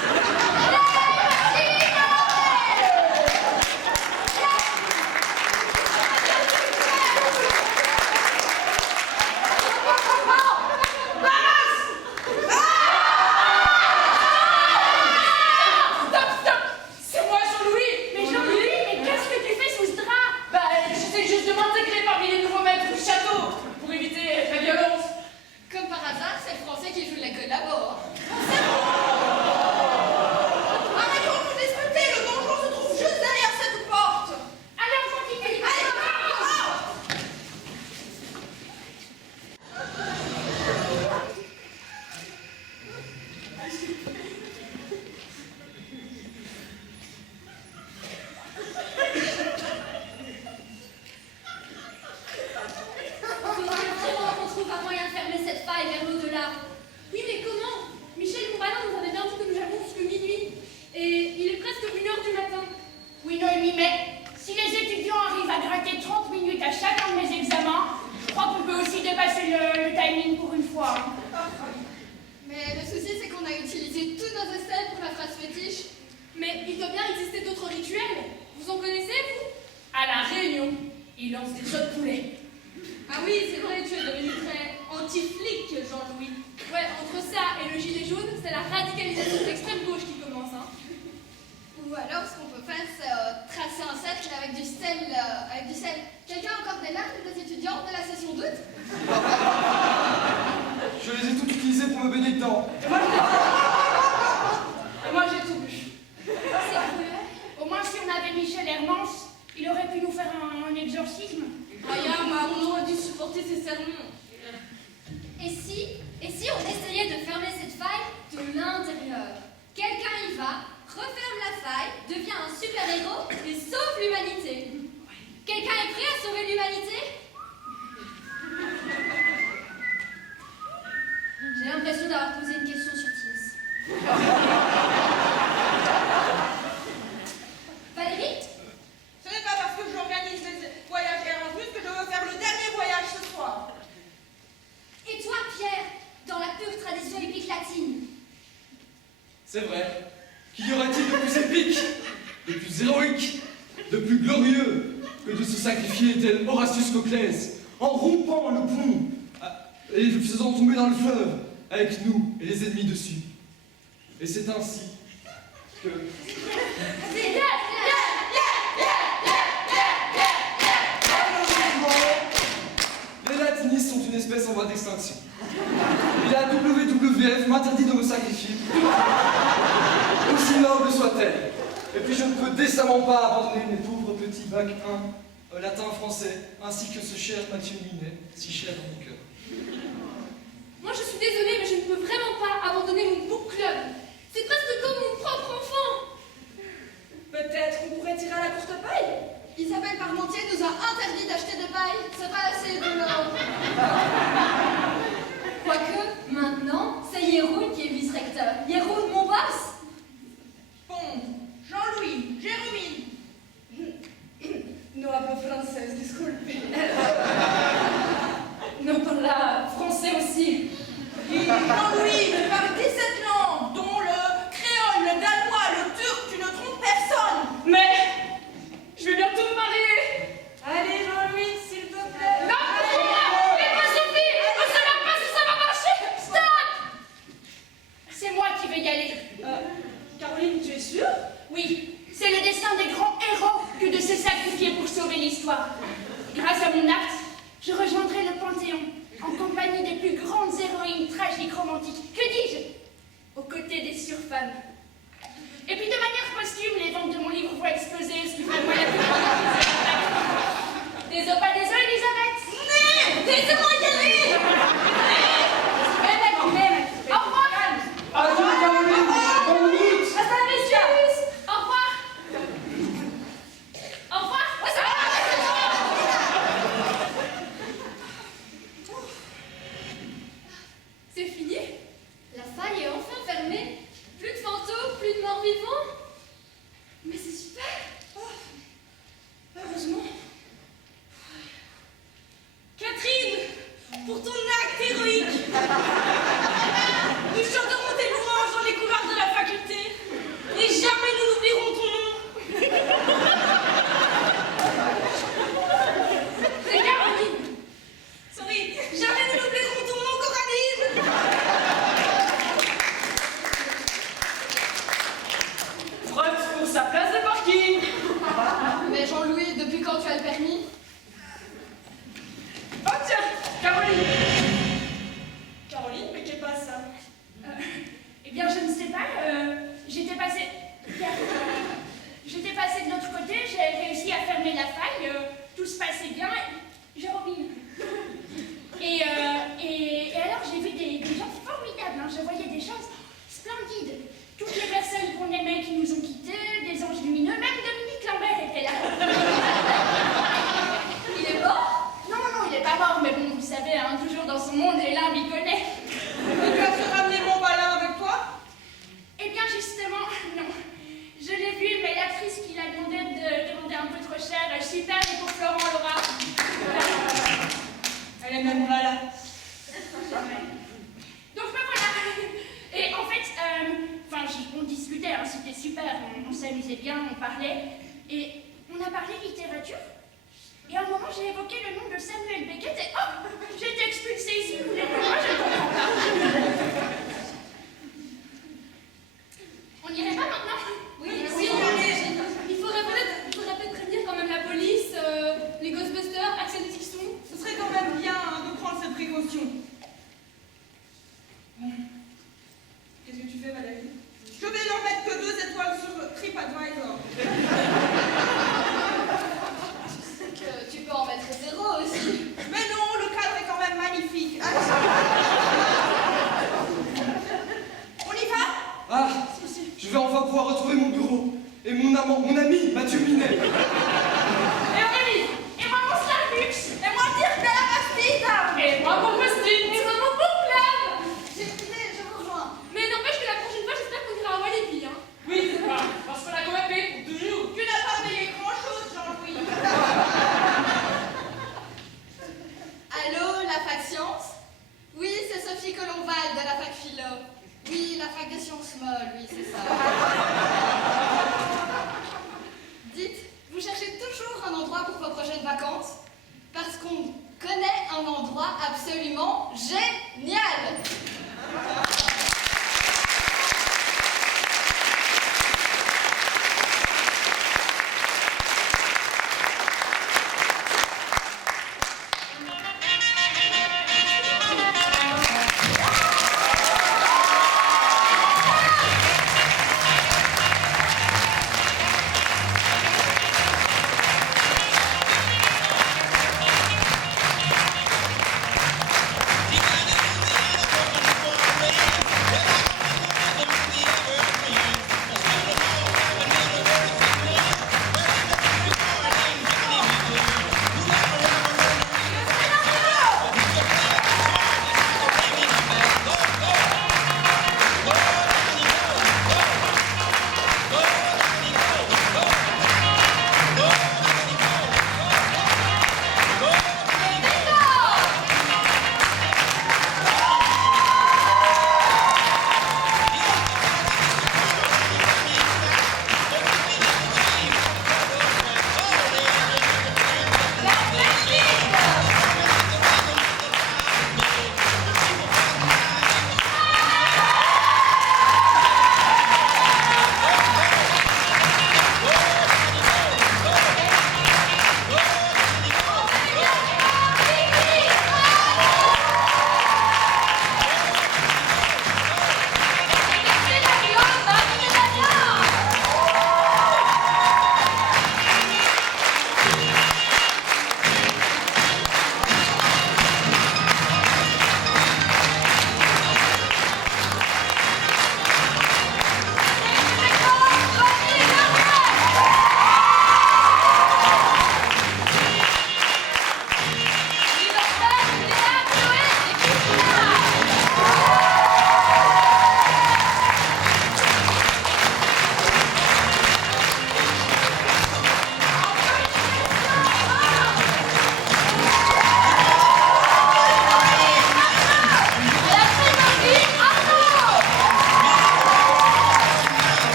Stop! C'est moi, Jean-Louis! Mais Jean-Louis, mais qu'est-ce que tu fais sous ce drap? Bah, j'essaie juste de m'intégrer parmi les nouveaux maîtres du château pour éviter la violence. Comme par hasard, c'est le français qui joue de la gueule d'abord. Arrêtons de nous disputer, le donjon se trouve juste derrière cette porte. Allez, on continue. Allez, Faut vraiment qu'on trouve un moyen de fermer cette faille vers l'au-delà. Oui, mais comment? Michel Mouralin nous avait bien dit que nous avons jusqu'à minuit. Et il est presque 1h du matin. Oui, Noémie, mais si les étudiants arrivent à gratter 30 minutes à chacun de mes examens, je crois qu'on peut aussi dépasser le timing pour une fois. Mais le souci, c'est qu'on a utilisé tous nos essais pour la phrase fétiche. Mais il doit bien exister d'autres rituels. Vous en connaissez, vous? À la réunion, il lance des œufs de poulet. Ah oui, c'est vrai, tu es devenu très anti-flic, Jean-Louis. Ouais, entre ça et le gilet jaune, c'est la radicalisation de l'extrême gauche qui commence, hein. Ou alors, ce qu'on peut faire, c'est tracer un cercle avec du sel. Quelqu'un a encore des larmes des étudiants de la session d'août? Je les ai toutes utilisées pour me baigner dedans. Moi, j'ai tout bu. C'est cruel. Au moins, si on avait Michel Hermance, il aurait pu nous faire un exorcisme. Rien, on aurait dû supporter ces sermons. Et si on essayait de fermer cette faille de l'intérieur? Quelqu'un y va, referme la faille, devient un super-héros et sauve l'humanité. Quelqu'un est prêt à sauver l'humanité? J'ai l'impression d'avoir posé une question sur Teams. Valérie? Ce n'est pas parce que j'organise les voyages Erasmus que je veux faire le dernier voyage ce soir. Et toi, Pierre, dans la pure tradition épique latine? C'est vrai. Qu'y aurait-il de plus épique, de plus héroïque, de plus glorieux que de se sacrifier tel Horatius Coclès en rompant le pont et le faisant tomber dans le fleuve avec nous et les ennemis dessus. Et c'est ainsi que... Les latinistes sont une espèce en voie d'extinction. Et la WWF m'interdit de me sacrifier. Aussi noble soit-elle. Et puis je ne peux décemment pas abandonner mes pauvres petits bacs 1, latin-français, ainsi que ce cher Mathieu Minet, si cher dans mon cœur. Moi, je suis désolée, mais je ne peux vraiment pas abandonner mon book club. C'est presque comme mon propre enfant. Peut-être on pourrait tirer à la courte paille. Isabelle Parmentier nous a interdit d'acheter de paille. C'est pas assez de l'or. Quoique, maintenant, c'est Yeroun qui est vice-recteur. Yeroun, mon boss. Pond, Jean-Louis, Jérôme. No hablo francés, disculpe. No parla français aussi. Jean-Louis, tu parles 17 langues, dont le créole, le danois, le turc, tu ne trompes personne. Mais je vais bientôt me marier. Allez, Jean-Louis, s'il te plaît. Non, mais pas suffit. On ne sait même pas si ça va marcher. Stop. C'est moi qui vais y aller. Caroline, tu es sûre? Oui, c'est le destin des grands héros que de se sacrifier pour sauver l'histoire. Grâce à mon acte, je rejoindrai le Panthéon en compagnie des plus grandes héroïnes tragiques romantiques. Que dis-je? Aux côtés des surfemmes. Et puis de manière posthume, les ventes de mon livre vont exploser, ce qui fait moi la plus grande. Des os, pas des os, Elisabeth? Laissez-moi y aller. Même. Au revoir. Adieu, Caroline. j'étais passée de l'autre côté, j'ai réussi à fermer la faille, tout se passait bien, et je robine. Et alors j'ai vu des gens formidables, hein, je voyais des choses splendides. Toutes les personnes qu'on aimait qui nous ont quittés, des anges lumineux, même Dominique Lambert était là. Il est mort? Non, il est pas mort, mais bon, vous savez, hein, toujours dans son monde, et l'âme, il connaît. Et tu as su ramener mon balin avec toi? Eh bien, justement, non. Je l'ai vu, mais l'actrice qui l'a demandé de demander un peu trop cher, super, et pour Florent Laura. Elle est même là. Donc, ben voilà. Et en fait, on discutait, hein, c'était super, on s'amusait bien, on parlait, et on a parlé littérature. Et à un moment, j'ai évoqué le nom de Samuel Beckett, et oh, j'ai été expulsée ici, vous voulez moi, je ne comprends pas. On n'irait pas maintenant? Oui, il faudrait peut-être prévenir quand même la police, les Ghostbusters, Axel Dixon. Ce serait quand même bien hein, de prendre cette précaution. Bon. Qu'est-ce que tu fais, Valérie? Je vais leur mettre que 2 étoiles sur TripAdvisor. Tu peux en mettre 0 aussi. Mais non, le cadre est quand même magnifique. On y va? Ah, je vais enfin pouvoir retrouver mon bureau et mon ami Mathieu Minet. Et Aurélie, et moi mon Starbucks, Et moi, dire que la pastille. et moi mon post-it, Et maman, bon plan! J'ai écouté, je vous rejoins. Mais n'empêche que la prochaine fois, j'espère qu'on ira à Walibi, hein. Oui, c'est pas, parce qu'on a quand même payé pour 2 jours. Tu n'as pas payé grand-chose, Jean-Louis. Allô, la fac science? Oui, c'est Sophie Colomval de la fac philo. Oui, la fac des sciences molles, oui, c'est ça. Dites, vous cherchez toujours un endroit pour vos prochaines vacances? Parce qu'on connaît un endroit absolument génial!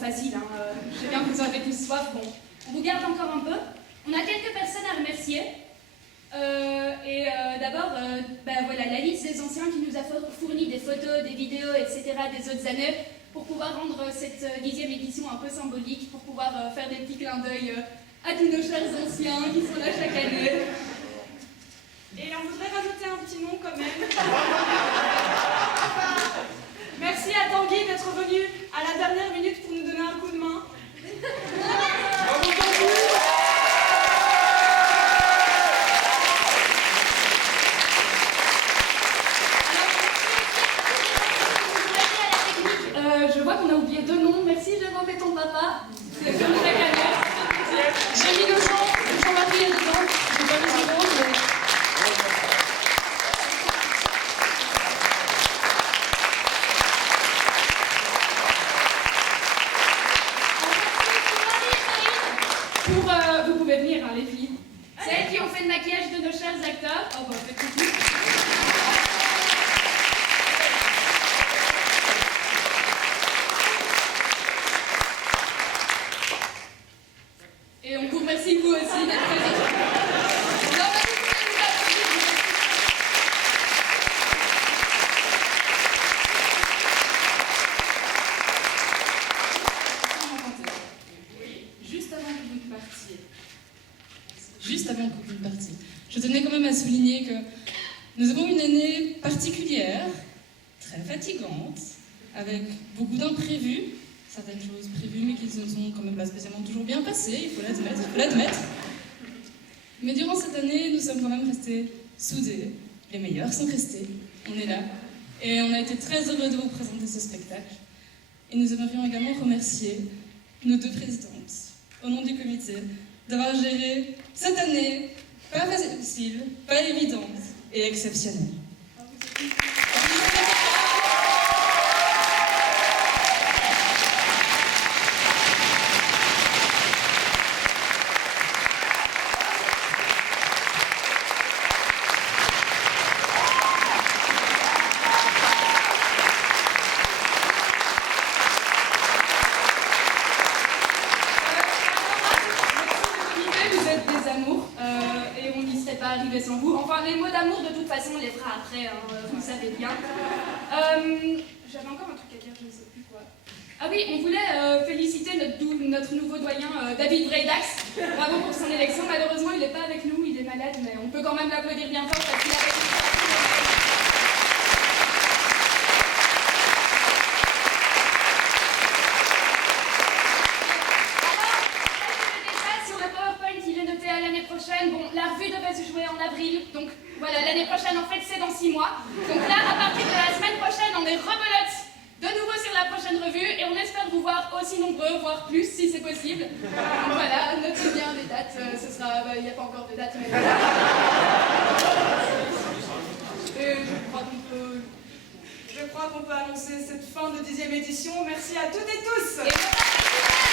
facile, hein. Je sais bien que vous en avez tous soif. Bon, on vous garde encore un peu. On a quelques personnes à remercier. D'abord, voilà, la liste des anciens qui nous a fourni des photos, des vidéos, etc. des autres années pour pouvoir rendre cette 10e édition un peu symbolique, pour pouvoir faire des petits clins d'œil à tous nos chers anciens qui sont là chaque année. Et on voudrait rajouter un petit nom quand même. Merci à Tanguy d'être venu à la dernière minute pour nous donner un coup de main. Je vois qu'on a oublié 2 noms. Merci Jérôme et ton papa. C'est comme chaque année. J'ai mis le Jean-Marie est dedans. J'ai pas mis Jérôme, mais... Vous pouvez venir, hein, les filles. Celles qui ont fait le maquillage de nos chers acteurs. Oh bah, faites tout. Et on vous remercie vous aussi d'être présents. Juste avant que vous ne partiez, je tenais quand même à souligner que nous avons une année particulière, très fatigante, avec beaucoup d'imprévus, certaines choses prévues mais qui ne sont quand même pas spécialement toujours bien passées, il faut l'admettre. Mais durant cette année, nous sommes quand même restés soudés, les meilleurs sont restés, on est là, et on a été très heureux de vous présenter ce spectacle. Et nous aimerions également remercier nos 2 présidentes, au nom du comité, d'avoir géré cette année, pas facile, pas évidente et exceptionnelle. Arriver sans vous. Enfin, les mots d'amour, de toute façon, on les fera après, hein, vous le savez bien. J'avais encore un truc à dire, je ne sais plus quoi. Ah oui, on voulait féliciter notre nouveau doyen, David Vreidax. Bravo pour son élection. Malheureusement, il n'est pas avec nous, il est malade, mais on peut quand même l'applaudir bien fort parce qu'il a réussi. Bon, la revue devait se jouer en avril, donc voilà, l'année prochaine en fait c'est dans 6 mois. Donc là, à partir de la semaine prochaine, on est rebelote de nouveau sur la prochaine revue et on espère vous voir aussi nombreux, voire plus si c'est possible. Donc voilà, notez bien les dates, ce sera, il n'y a pas encore de date, mais voilà. Et je crois qu'on peut annoncer cette fin de 10e édition. Merci à toutes et tous. Et